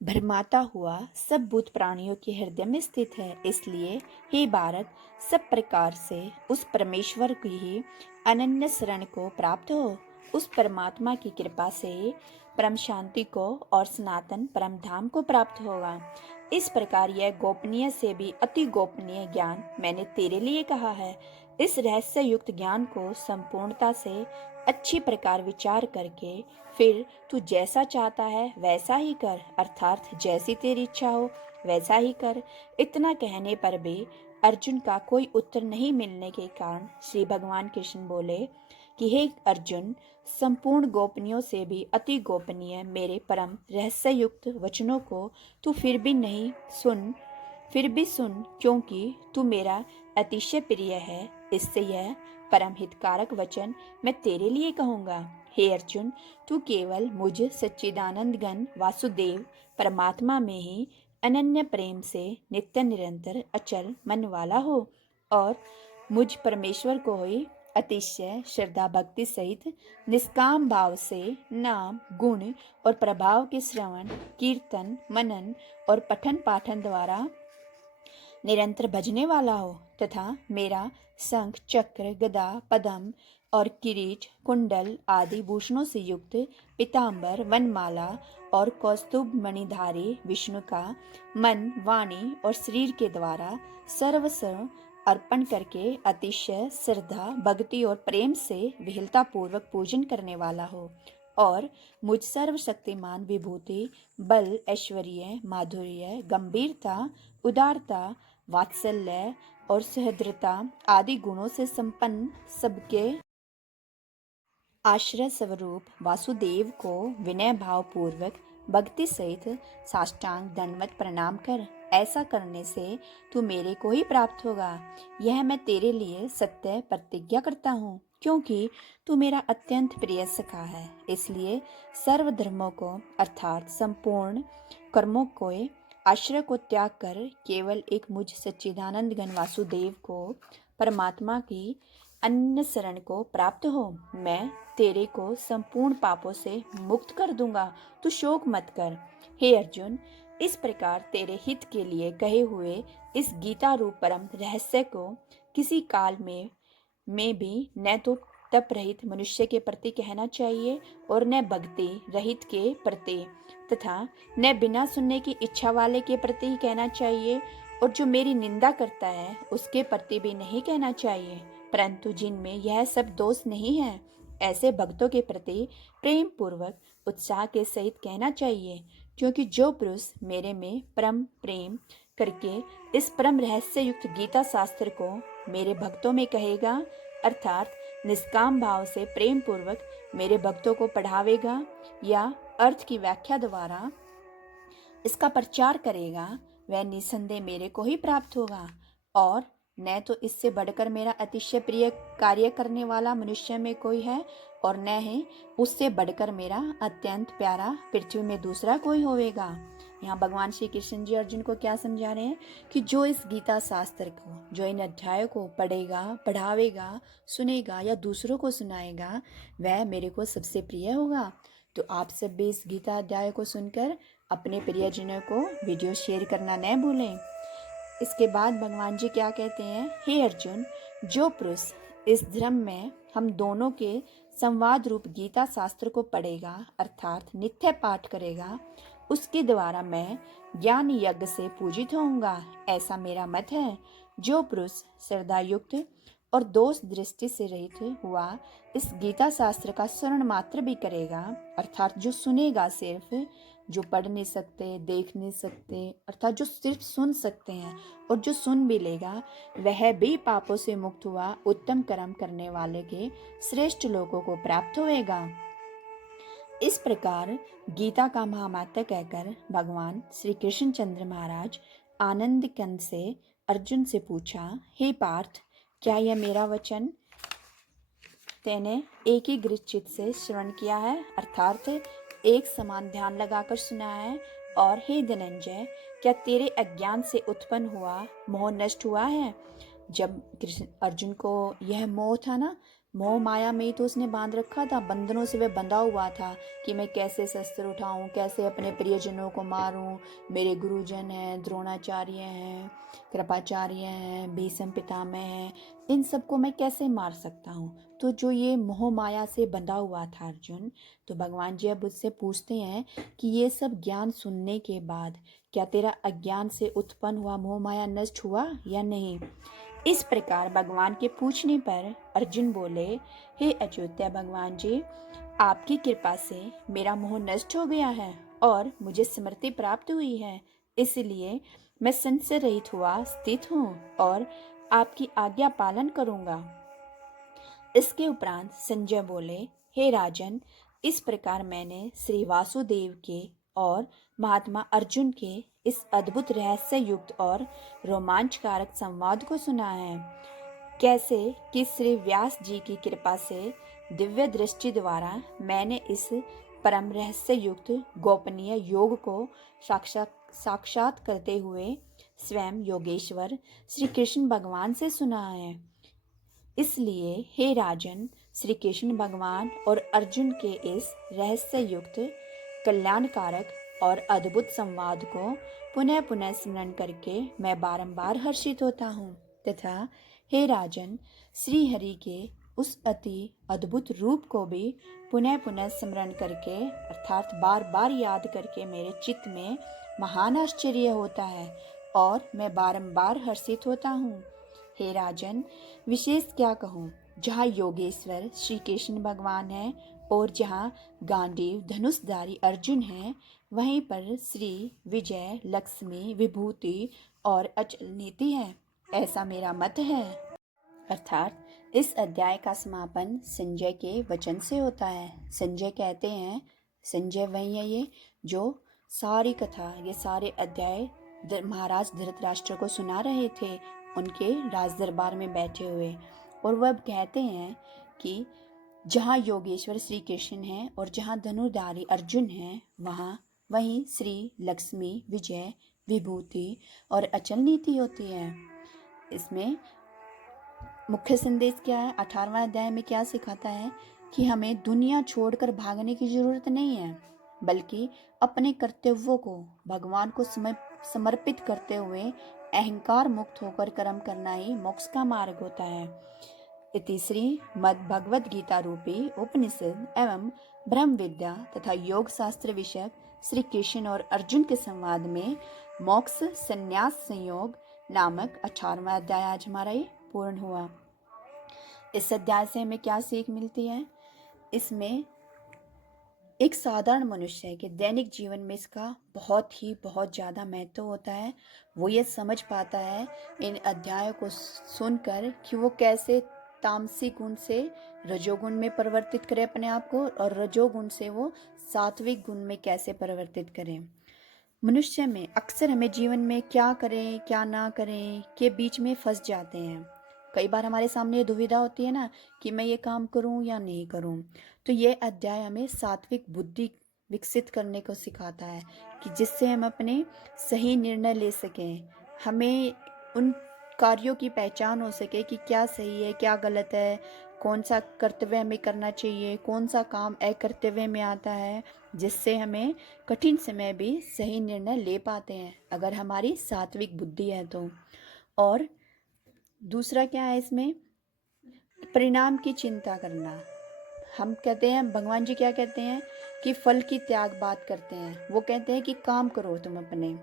भरमाता हुआ सब भूत प्राणियों के हृदय में स्थित है। इसलिए हे भारत, सब प्रकार से उस परमेश्वर की ही अनन्य शरण को प्राप्त हो। उस परमात्मा की कृपा से परम शांति को और सनातन परम धाम को प्राप्त होगा। इस प्रकार यह गोपनीय से भी अति गोपनीय ज्ञान मैंने तेरे लिए कहा है। इस रहस्य युक्त ज्ञान को संपूर्णता से अच्छी प्रकार विचार करके फिर तू जैसा चाहता है वैसा ही कर, अर्थात जैसी तेरी इच्छा हो वैसा ही कर। इतना कहने पर भी अर्जुन का कोई उत्तर नहीं मिलने के कारण श्री भगवान कृष्ण बोले कि हे अर्जुन, संपूर्ण गोपनीयों से भी अति गोपनीय मेरे परम रहस्य युक्त वचनों को तू फिर भी सुन, क्योंकि तू मेरा अतिशय प्रिय है। इससे यह परम हितकारक वचन मैं तेरे लिए कहूँगा। हे अर्जुन, तू केवल मुझ सच्चिदानंद घन वासुदेव परमात्मा में ही अनन्य प्रेम से नित्य निरंतर अचल मन वाला हो और मुझ परमेश्वर को ही अतिशय श्रद्धा भक्ति सहित निष्काम भाव से नाम गुण और प्रभाव के श्रवण कीर्तन मनन और पठन पाठन द्वारा निरंतर भजने वाला हो तथा मेरा शंख चक्र गदा पद्म और किरीट कुंडल आदि भूषणों से युक्त पीताम्बर वनमाला और कौस्तुभ मणिधारी विष्णु का मन वाणी और शरीर के द्वारा सर्वस्व अर्पण करके अतिशय श्रद्धा भक्ति और प्रेम से विहलता पूर्वक पूजन करने वाला हो और मुझ सर्वशक्तिमान विभूति बल ऐश्वर्य माधुर्य गंभीरता उदारता वात्सल्य और सहृदयता आदि गुणों से संपन्न सबके आश्रय स्वरूप वासुदेव को विनय भाव पूर्वक भक्ति सहित साष्टांग दंडवत प्रणाम कर। ऐसा करने से तू मेरे को ही प्राप्त होगा। यह मैं तेरे लिए सत्य प्रतिज्ञा करता हूँ, क्योंकि तू मेरा अत्यंत प्रिय सखा है। इसलिए सर्व धर्मों को अर्थात संपूर्ण कर्मों को आश्रय को त्याग कर केवल एक मुझ सच्चिदानंद घन वासुदेव को परमात्मा की अन्य शरण को प्राप्त हो। मैं तेरे को संपूर्ण पापों से मुक्त कर दूंगा, तू शोक मत कर। हे अर्जुन, इस प्रकार तेरे हित के लिए कहे हुए इस गीता रूप परम रहस्य को किसी काल में भी न तो तप रहित मनुष्य के प्रति कहना चाहिए और न भक्ति रहित के प्रति तथा न बिना सुनने की इच्छा वाले के प्रति ही कहना चाहिए, और जो मेरी निंदा करता है उसके प्रति भी नहीं कहना चाहिए। परंतु जिनमें यह सब दोष नहीं है ऐसे भक्तों के प्रति प्रेम पूर्वक उत्साह के सहित कहना चाहिए, क्योंकि जो पुरुष मेरे में परम प्रेम करके इस परम रहस्य युक्त गीता शास्त्र को मेरे भक्तों में कहेगा, अर्थात निष्काम भाव से प्रेम पूर्वक मेरे भक्तों को पढ़ावेगा या अर्थ की व्याख्या द्वारा इसका प्रचार करेगा, वह निसंदेह मेरे को ही प्राप्त होगा। और न तो इससे बढ़कर मेरा अतिशय प्रिय कार्य करने वाला मनुष्य में कोई है और न ही उससे बढ़कर मेरा अत्यंत प्यारा पृथ्वी में दूसरा कोई होवेगा। यहाँ भगवान श्री कृष्ण जी अर्जुन को क्या समझा रहे हैं कि जो इस गीता शास्त्र को, जो इन अध्यायों को पढ़ेगा पढ़ावेगा सुनेगा या दूसरों को सुनाएगा, वह मेरे को सबसे प्रिय होगा। तो आप सब भी इस गीता अध्याय को सुनकर अपने प्रियजनों को वीडियो शेयर करना न भूलें। इसके बाद भगवान जी क्या कहते हैं, हे अर्जुन, जो पुरुष इस धर्म में हम दोनों के संवाद रूप गीता शास्त्र को पढ़ेगा अर्थात नित्य पाठ करेगा, उसके द्वारा मैं ज्ञान यज्ञ से पूजित होऊंगा, ऐसा मेरा मत है। जो पुरुष श्रद्धा युक्त और दोष दृष्टि से रहित हुआ इस गीता शास्त्र का श्रवण मात्र भी करेगा, अर्थात जो सुनेगा, सिर्फ जो पढ़ नहीं सकते देख नहीं सकते, अर्थात जो सिर्फ सुन सकते हैं और जो सुन भी लेगा, वह भी पापों से मुक्त हुआ उत्तम कर्म करने वाले के श्रेष्ठ लोगों को प्राप्त होएगा। इस प्रकार गीता का महामात्य कहकर भगवान श्री कृष्ण चंद्र महाराज आनंद कंद से अर्जुन से पूछा, हे पार्थ, क्या यह मेरा वचन तेने एक ही चित्त से श्रवण किया है, अर्थात एक समान ध्यान लगाकर सुना है? और हे धनंजय, क्या तेरे अज्ञान से उत्पन्न हुआ मोह नष्ट हुआ है? जब अर्जुन को यह मोह था ना, मोह माया में ही तो उसने बांध रखा था, बंधनों से वह बंधा हुआ था कि मैं कैसे शस्त्र उठाऊं, कैसे अपने प्रियजनों को मारूं। मेरे गुरुजन हैं, द्रोणाचार्य हैं, कृपाचार्य हैं, भीष्म पितामह हैं, इन सबको मैं कैसे मार सकता हूँ। तो जो ये मोह माया से बंधा हुआ था अर्जुन, तो भगवान जी अब उससे पूछते हैं कि ये सब ज्ञान सुनने के बाद क्या तेरा अज्ञान से उत्पन्न हुआ मोह माया नष्ट हुआ या नहीं। इस प्रकार भगवान के पूछने पर अर्जुन बोले, हे अच्युत्य भगवान जी, आपकी कृपा से मेरा मोह नष्ट हो गया है और मुझे स्मृति प्राप्त हुई है, इसलिए मैं संशय रहित हुआ स्थित हूँ और आपकी आज्ञा पालन करूंगा। इसके उपरांत संजय बोले, हे राजन, इस प्रकार मैंने श्री वासुदेव के और महात्मा अर्जुन के इस अद्भुत रहस्य युक्त और रोमांचकारक संवाद को सुना है। कैसे कि श्री व्यास जी की कृपा से दिव्य दृष्टि द्वारा मैंने इस परम रहस्य युक्त गोपनीय योग को साक्षात करते हुए स्वयं योगेश्वर श्री कृष्ण भगवान से सुना है। इसलिए हे राजन, श्री कृष्ण भगवान और अर्जुन के इस रहस्य युक्त कल्याणकारक और अद्भुत संवाद को पुनः पुनः स्मरण करके मैं बारंबार हर्षित होता हूँ तथा हे राजन, श्री हरि के उस अति अद्भुत रूप को भी पुनः पुनः स्मरण करके अर्थात बार बार याद करके मेरे चित्त में महान आश्चर्य होता है और मैं बारंबार हर्षित होता हूँ। हे राजन, विशेष क्या कहूँ, जहाँ योगेश्वर श्री कृष्ण भगवान है और जहाँ गांडीव धनुषधारी अर्जुन है, वहीं पर श्री विजय, लक्ष्मी, विभूति और अचल नीति है, ऐसा मेरा मत है। अर्थात इस अध्याय का समापन संजय के वचन से होता है। संजय कहते हैं, संजय वही है ये जो सारी कथा, ये सारे अध्याय महाराज धृतराष्ट्र को सुना रहे थे उनके राज दरबार में बैठे हुए। और वह कहते हैं कि जहाँ योगेश्वर श्री कृष्ण हैं और जहाँ धनुर्धारी अर्जुन हैं, वहाँ वहीं श्री लक्ष्मी, विजय, विभूति और अचल नीति होती है। इसमें मुख्य संदेश क्या है, 18वां अध्याय में क्या सिखाता है कि हमें दुनिया छोड़कर भागने की जरूरत नहीं है, बल्कि अपने कर्तव्यों को भगवान को समर्पित करते हुए अहंकार मुक्त होकर कर्म करना ही मोक्ष का मार्ग होता है। इति श्री मद् भगवद गीता रूपी उपनिषद एवं ब्रह्म विद्या तथा योग शास्त्र विषयक श्री कृष्ण और अर्जुन के संवाद में मोक्ष संन्यास संयोग नामक 18वां अध्याय आज हमारा ये पूर्ण हुआ। इस अध्याय से हमें क्या सीख मिलती है, इसमें एक साधारण मनुष्य के दैनिक जीवन में इसका बहुत ज़्यादा महत्व होता है। वो ये समझ पाता है इन अध्यायों को सुनकर कि वो कैसे तामसिक गुण से रजोगुण में परिवर्तित करे अपने आप को और रजोगुण से वो सात्विक गुण में कैसे परिवर्तित करें। मनुष्य में अक्सर हमें जीवन में क्या करें क्या ना करें के बीच में फंस जाते हैं। कई बार हमारे सामने ये दुविधा होती है ना कि मैं ये काम करूं या नहीं करूं। तो ये अध्याय हमें सात्विक बुद्धि विकसित करने को सिखाता है कि जिससे हम अपने सही निर्णय ले सकें, हमें उन कार्यों की पहचान हो सके कि क्या सही है क्या गलत है, कौन सा कर्तव्य हमें करना चाहिए, कौन सा काम अकर्तव्य में आता है, जिससे हमें कठिन समय भी सही निर्णय ले पाते हैं अगर हमारी सात्विक बुद्धि है तो। और दूसरा क्या है इसमें, परिणाम की चिंता करना। हम कहते हैं, भगवान जी क्या कहते हैं कि फल की त्याग बात करते हैं। वो कहते हैं कि काम करो तुम अपने।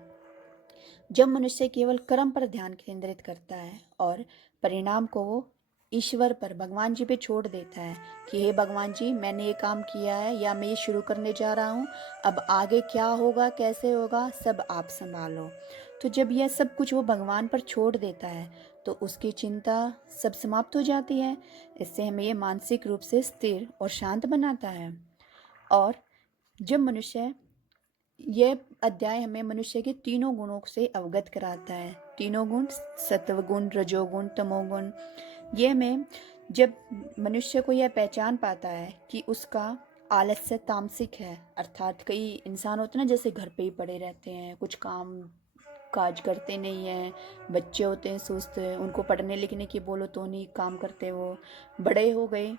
जब मनुष्य केवल कर्म पर ध्यान केंद्रित करता है और परिणाम को वो ईश्वर पर, भगवान जी पे छोड़ देता है कि हे भगवान जी, मैंने ये काम किया है या मैं ये शुरू करने जा रहा हूँ, अब आगे क्या होगा कैसे होगा सब आप संभालो। तो जब यह सब कुछ वो भगवान पर छोड़ देता है तो उसकी चिंता सब समाप्त हो जाती है। इससे हमें ये मानसिक रूप से स्थिर और शांत बनाता है। और जब मनुष्य, यह अध्याय हमें मनुष्य के तीनों गुणों से अवगत कराता है। तीनों गुण, सत्वगुण, रजोगुण, तमोगुण। ये में जब मनुष्य को यह पहचान पाता है कि उसका आलस्य तामसिक है, अर्थात कई इंसान होते हैं ना जैसे घर पे ही पड़े रहते हैं, कुछ काम काज करते नहीं हैं। बच्चे होते हैं सुस्त, उनको पढ़ने लिखने की बोलो तो नहीं काम करते, वो बड़े हो गए,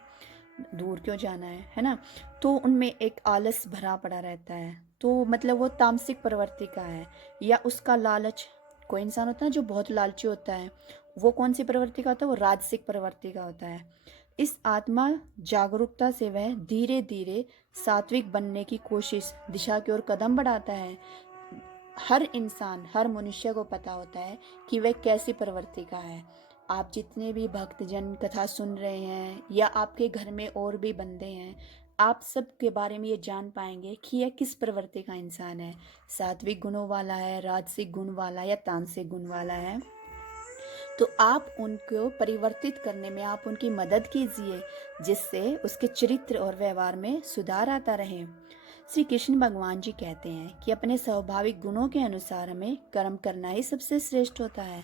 दूर क्यों जाना है ना। तो उनमें एक आलस भरा पड़ा रहता है, तो मतलब वो तामसिक प्रवृत्ति का है, या उसका लालच। कोई इंसान होता है जो बहुत लालची होता है, वो कौन सी प्रवृत्ति का होता है, वो राजसिक प्रवृत्ति का होता है। इस आत्मा जागरूकता से वह धीरे धीरे सात्विक बनने की कोशिश दिशा की ओर कदम बढ़ाता है। हर इंसान, हर मनुष्य को पता होता है कि वह कैसी प्रवृत्ति का है। आप जितने भी भक्तजन कथा सुन रहे हैं या आपके घर में और भी बंदे हैं, आप सब के बारे में ये जान पाएंगे कि यह किस प्रवृत्ति का इंसान है, सात्विक गुणों वाला है, राजसिक गुण वाला या तामसिक गुण वाला है। तो आप उनको परिवर्तित करने में आप उनकी मदद कीजिए, जिससे उसके चरित्र और व्यवहार में सुधार आता रहे। श्री कृष्ण भगवान जी कहते हैं कि अपने स्वाभाविक गुणों के अनुसार हमें कर्म करना ही सबसे श्रेष्ठ होता है।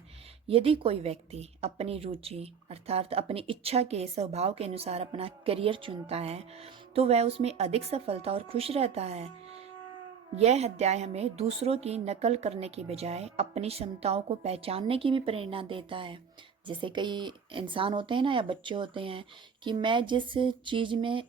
यदि कोई व्यक्ति अपनी रुचि अर्थात अपनी इच्छा के स्वभाव के अनुसार अपना करियर चुनता है, तो वह उसमें अधिक सफलता और खुश रहता है। यह अध्याय हमें दूसरों की नकल करने की बजाय अपनी क्षमताओं को पहचानने की भी प्रेरणा देता है। जैसे कई इंसान होते हैं ना, या बच्चे होते हैं, कि मैं जिस चीज़ में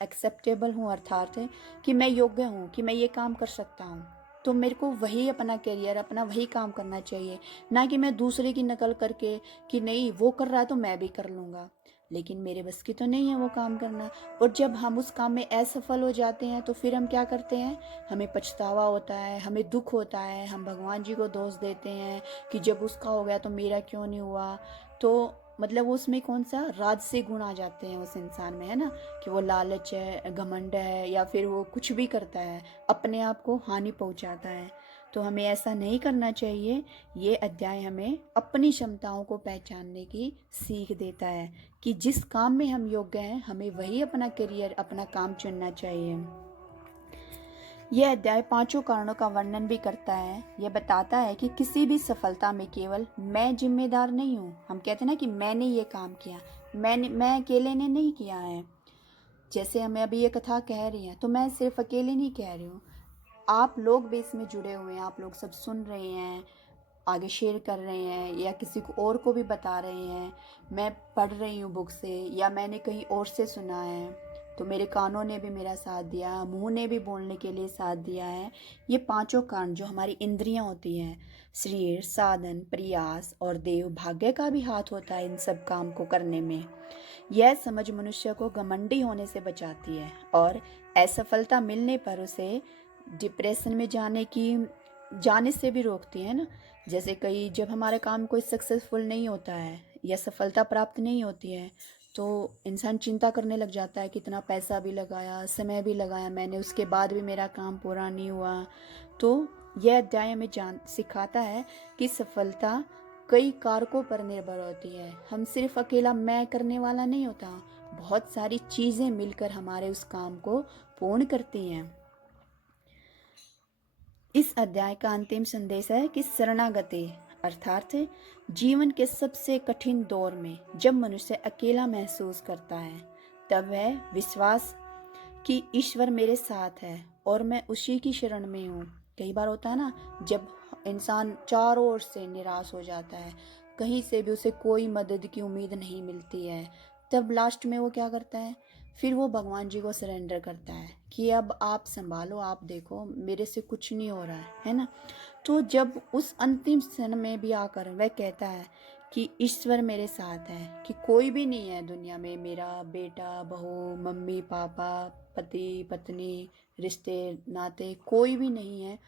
एक्सेप्टेबल हूँ, अर्थात है कि मैं योग्य हूँ, कि मैं ये काम कर सकता हूँ, तो मेरे को वही अपना करियर, अपना वही काम करना चाहिए, ना कि मैं दूसरे की नकल करके कि नहीं वो कर रहा है तो मैं भी कर लूँगा, लेकिन मेरे बस की तो नहीं है वो काम करना। और जब हम उस काम में असफल हो जाते हैं तो फिर हम क्या करते हैं, हमें पछतावा होता है, हमें दुख होता है, हम भगवान जी को दोष देते हैं कि जब उसका हो गया तो मेरा क्यों नहीं हुआ। तो मतलब उसमें कौन सा राजसिक गुण आ जाते हैं उस इंसान में, है ना, कि वो लालच है, घमंड है, या फिर वो कुछ भी करता है, अपने आप को हानि पहुंचाता है। तो हमें ऐसा नहीं करना चाहिए। ये अध्याय हमें अपनी क्षमताओं को पहचानने की सीख देता है कि जिस काम में हम योग्य हैं हमें वही अपना करियर, अपना काम चुनना चाहिए। यह अध्याय पांचों कारणों का वर्णन भी करता है। यह बताता है कि किसी भी सफलता में केवल मैं जिम्मेदार नहीं हूँ। हम कहते हैं ना कि मैंने ये काम किया, मैं अकेले ने नहीं किया है। जैसे हमें अभी ये कथा कह रही है तो मैं सिर्फ अकेले नहीं कह रही हूँ, आप लोग भी इसमें जुड़े हुए हैं, आप लोग सब सुन रहे हैं, आगे शेयर कर रहे हैं, या किसी को और को भी बता रहे हैं। मैं पढ़ रही हूँ बुक से, या मैंने कहीं और से सुना है, तो मेरे कानों ने भी मेरा साथ दिया, मुंह ने भी बोलने के लिए साथ दिया है। ये पांचों कान जो हमारी इंद्रियां होती हैं, शरीर, साधन, प्रयास और देव भाग्य का भी हाथ होता है इन सब काम को करने में। यह समझ मनुष्य को घमंडी होने से बचाती है और असफलता मिलने पर उसे डिप्रेशन में जाने से भी रोकती है ना। जैसे कई जब हमारा काम कोई सक्सेसफुल नहीं होता है या सफलता प्राप्त नहीं होती है, तो इंसान चिंता करने लग जाता है, कितना पैसा भी लगाया, समय भी लगाया मैंने, उसके बाद भी मेरा काम पूरा नहीं हुआ। तो यह अध्याय हमें सिखाता है कि सफलता कई कारकों पर निर्भर होती है। हम सिर्फ अकेला मैं करने वाला नहीं होता, बहुत सारी चीज़ें मिलकर हमारे उस काम को पूर्ण करती हैं। इस अध्याय का अंतिम संदेश है कि शरणागति अर्थात जीवन के सबसे कठिन दौर में जब मनुष्य अकेला महसूस करता है, तब वह विश्वास कि ईश्वर मेरे साथ है और मैं उसी की शरण में हूँ। कई बार होता है ना, जब इंसान चारों ओर से निराश हो जाता है, कहीं से भी उसे कोई मदद की उम्मीद नहीं मिलती है, तब लास्ट में वो क्या करता है, फिर वो भगवान जी को सरेंडर करता है कि अब आप संभालो, आप देखो मेरे से कुछ नहीं हो रहा है ना। तो जब उस अंतिम क्षण में भी आकर वह कहता है कि ईश्वर मेरे साथ है, कि कोई भी नहीं है दुनिया में, मेरा बेटा, बहू, मम्मी पापा, पति पत्नी, रिश्ते नाते कोई भी नहीं है,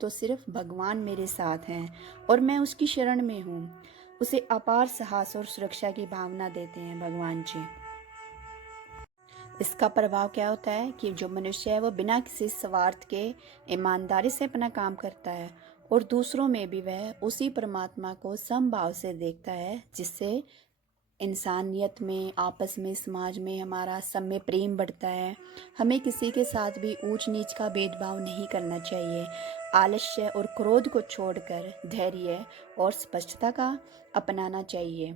तो सिर्फ भगवान मेरे साथ हैं और मैं उसकी शरण में हूँ। उसे अपार साहस और सुरक्षा की भावना देते हैं भगवान जी। इसका प्रभाव क्या होता है कि जो मनुष्य है वो बिना किसी स्वार्थ के ईमानदारी से अपना काम करता है और दूसरों में भी वह उसी परमात्मा को समभाव से देखता है, जिससे इंसानियत में, आपस में, समाज में हमारा सब में प्रेम बढ़ता है। हमें किसी के साथ भी ऊंच नीच का भेदभाव नहीं करना चाहिए। आलस्य और क्रोध को छोड़कर धैर्य और स्पष्टता का अपनाना चाहिए।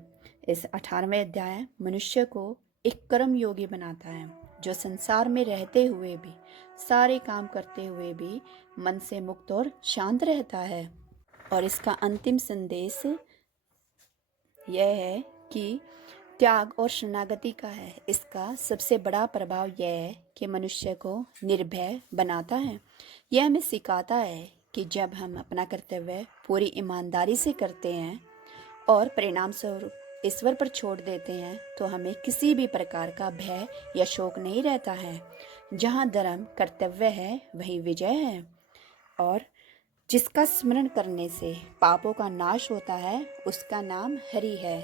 इस 18वें अध्याय मनुष्य को एक कर्म योगी बनाता है, जो संसार में रहते हुए भी, सारे काम करते हुए भी मन से मुक्त और शांत रहता है। और इसका अंतिम संदेश यह है कि त्याग और शरणागति का है। इसका सबसे बड़ा प्रभाव यह है कि मनुष्य को निर्भय बनाता है। यह हमें सिखाता है कि जब हम अपना कर्तव्य पूरी ईमानदारी से करते हैं और परिणाम स्वरूप ईश्वर पर छोड़ देते हैं तो हमें किसी भी प्रकार का भय या शोक नहीं रहता है। जहाँ धर्म कर्तव्य है वही विजय है, और जिसका स्मरण करने से पापों का नाश होता है उसका नाम हरि है।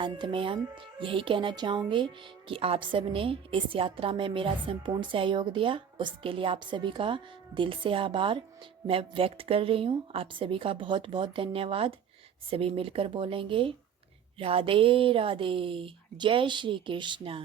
अंत में हम यही कहना चाहूँगे कि आप सब ने इस यात्रा में मेरा संपूर्ण सहयोग दिया, उसके लिए आप सभी का दिल से आभार मैं व्यक्त कर रही हूँ। आप सभी का बहुत बहुत धन्यवाद। सभी मिलकर बोलेंगे राधे राधे, जय श्री कृष्णा।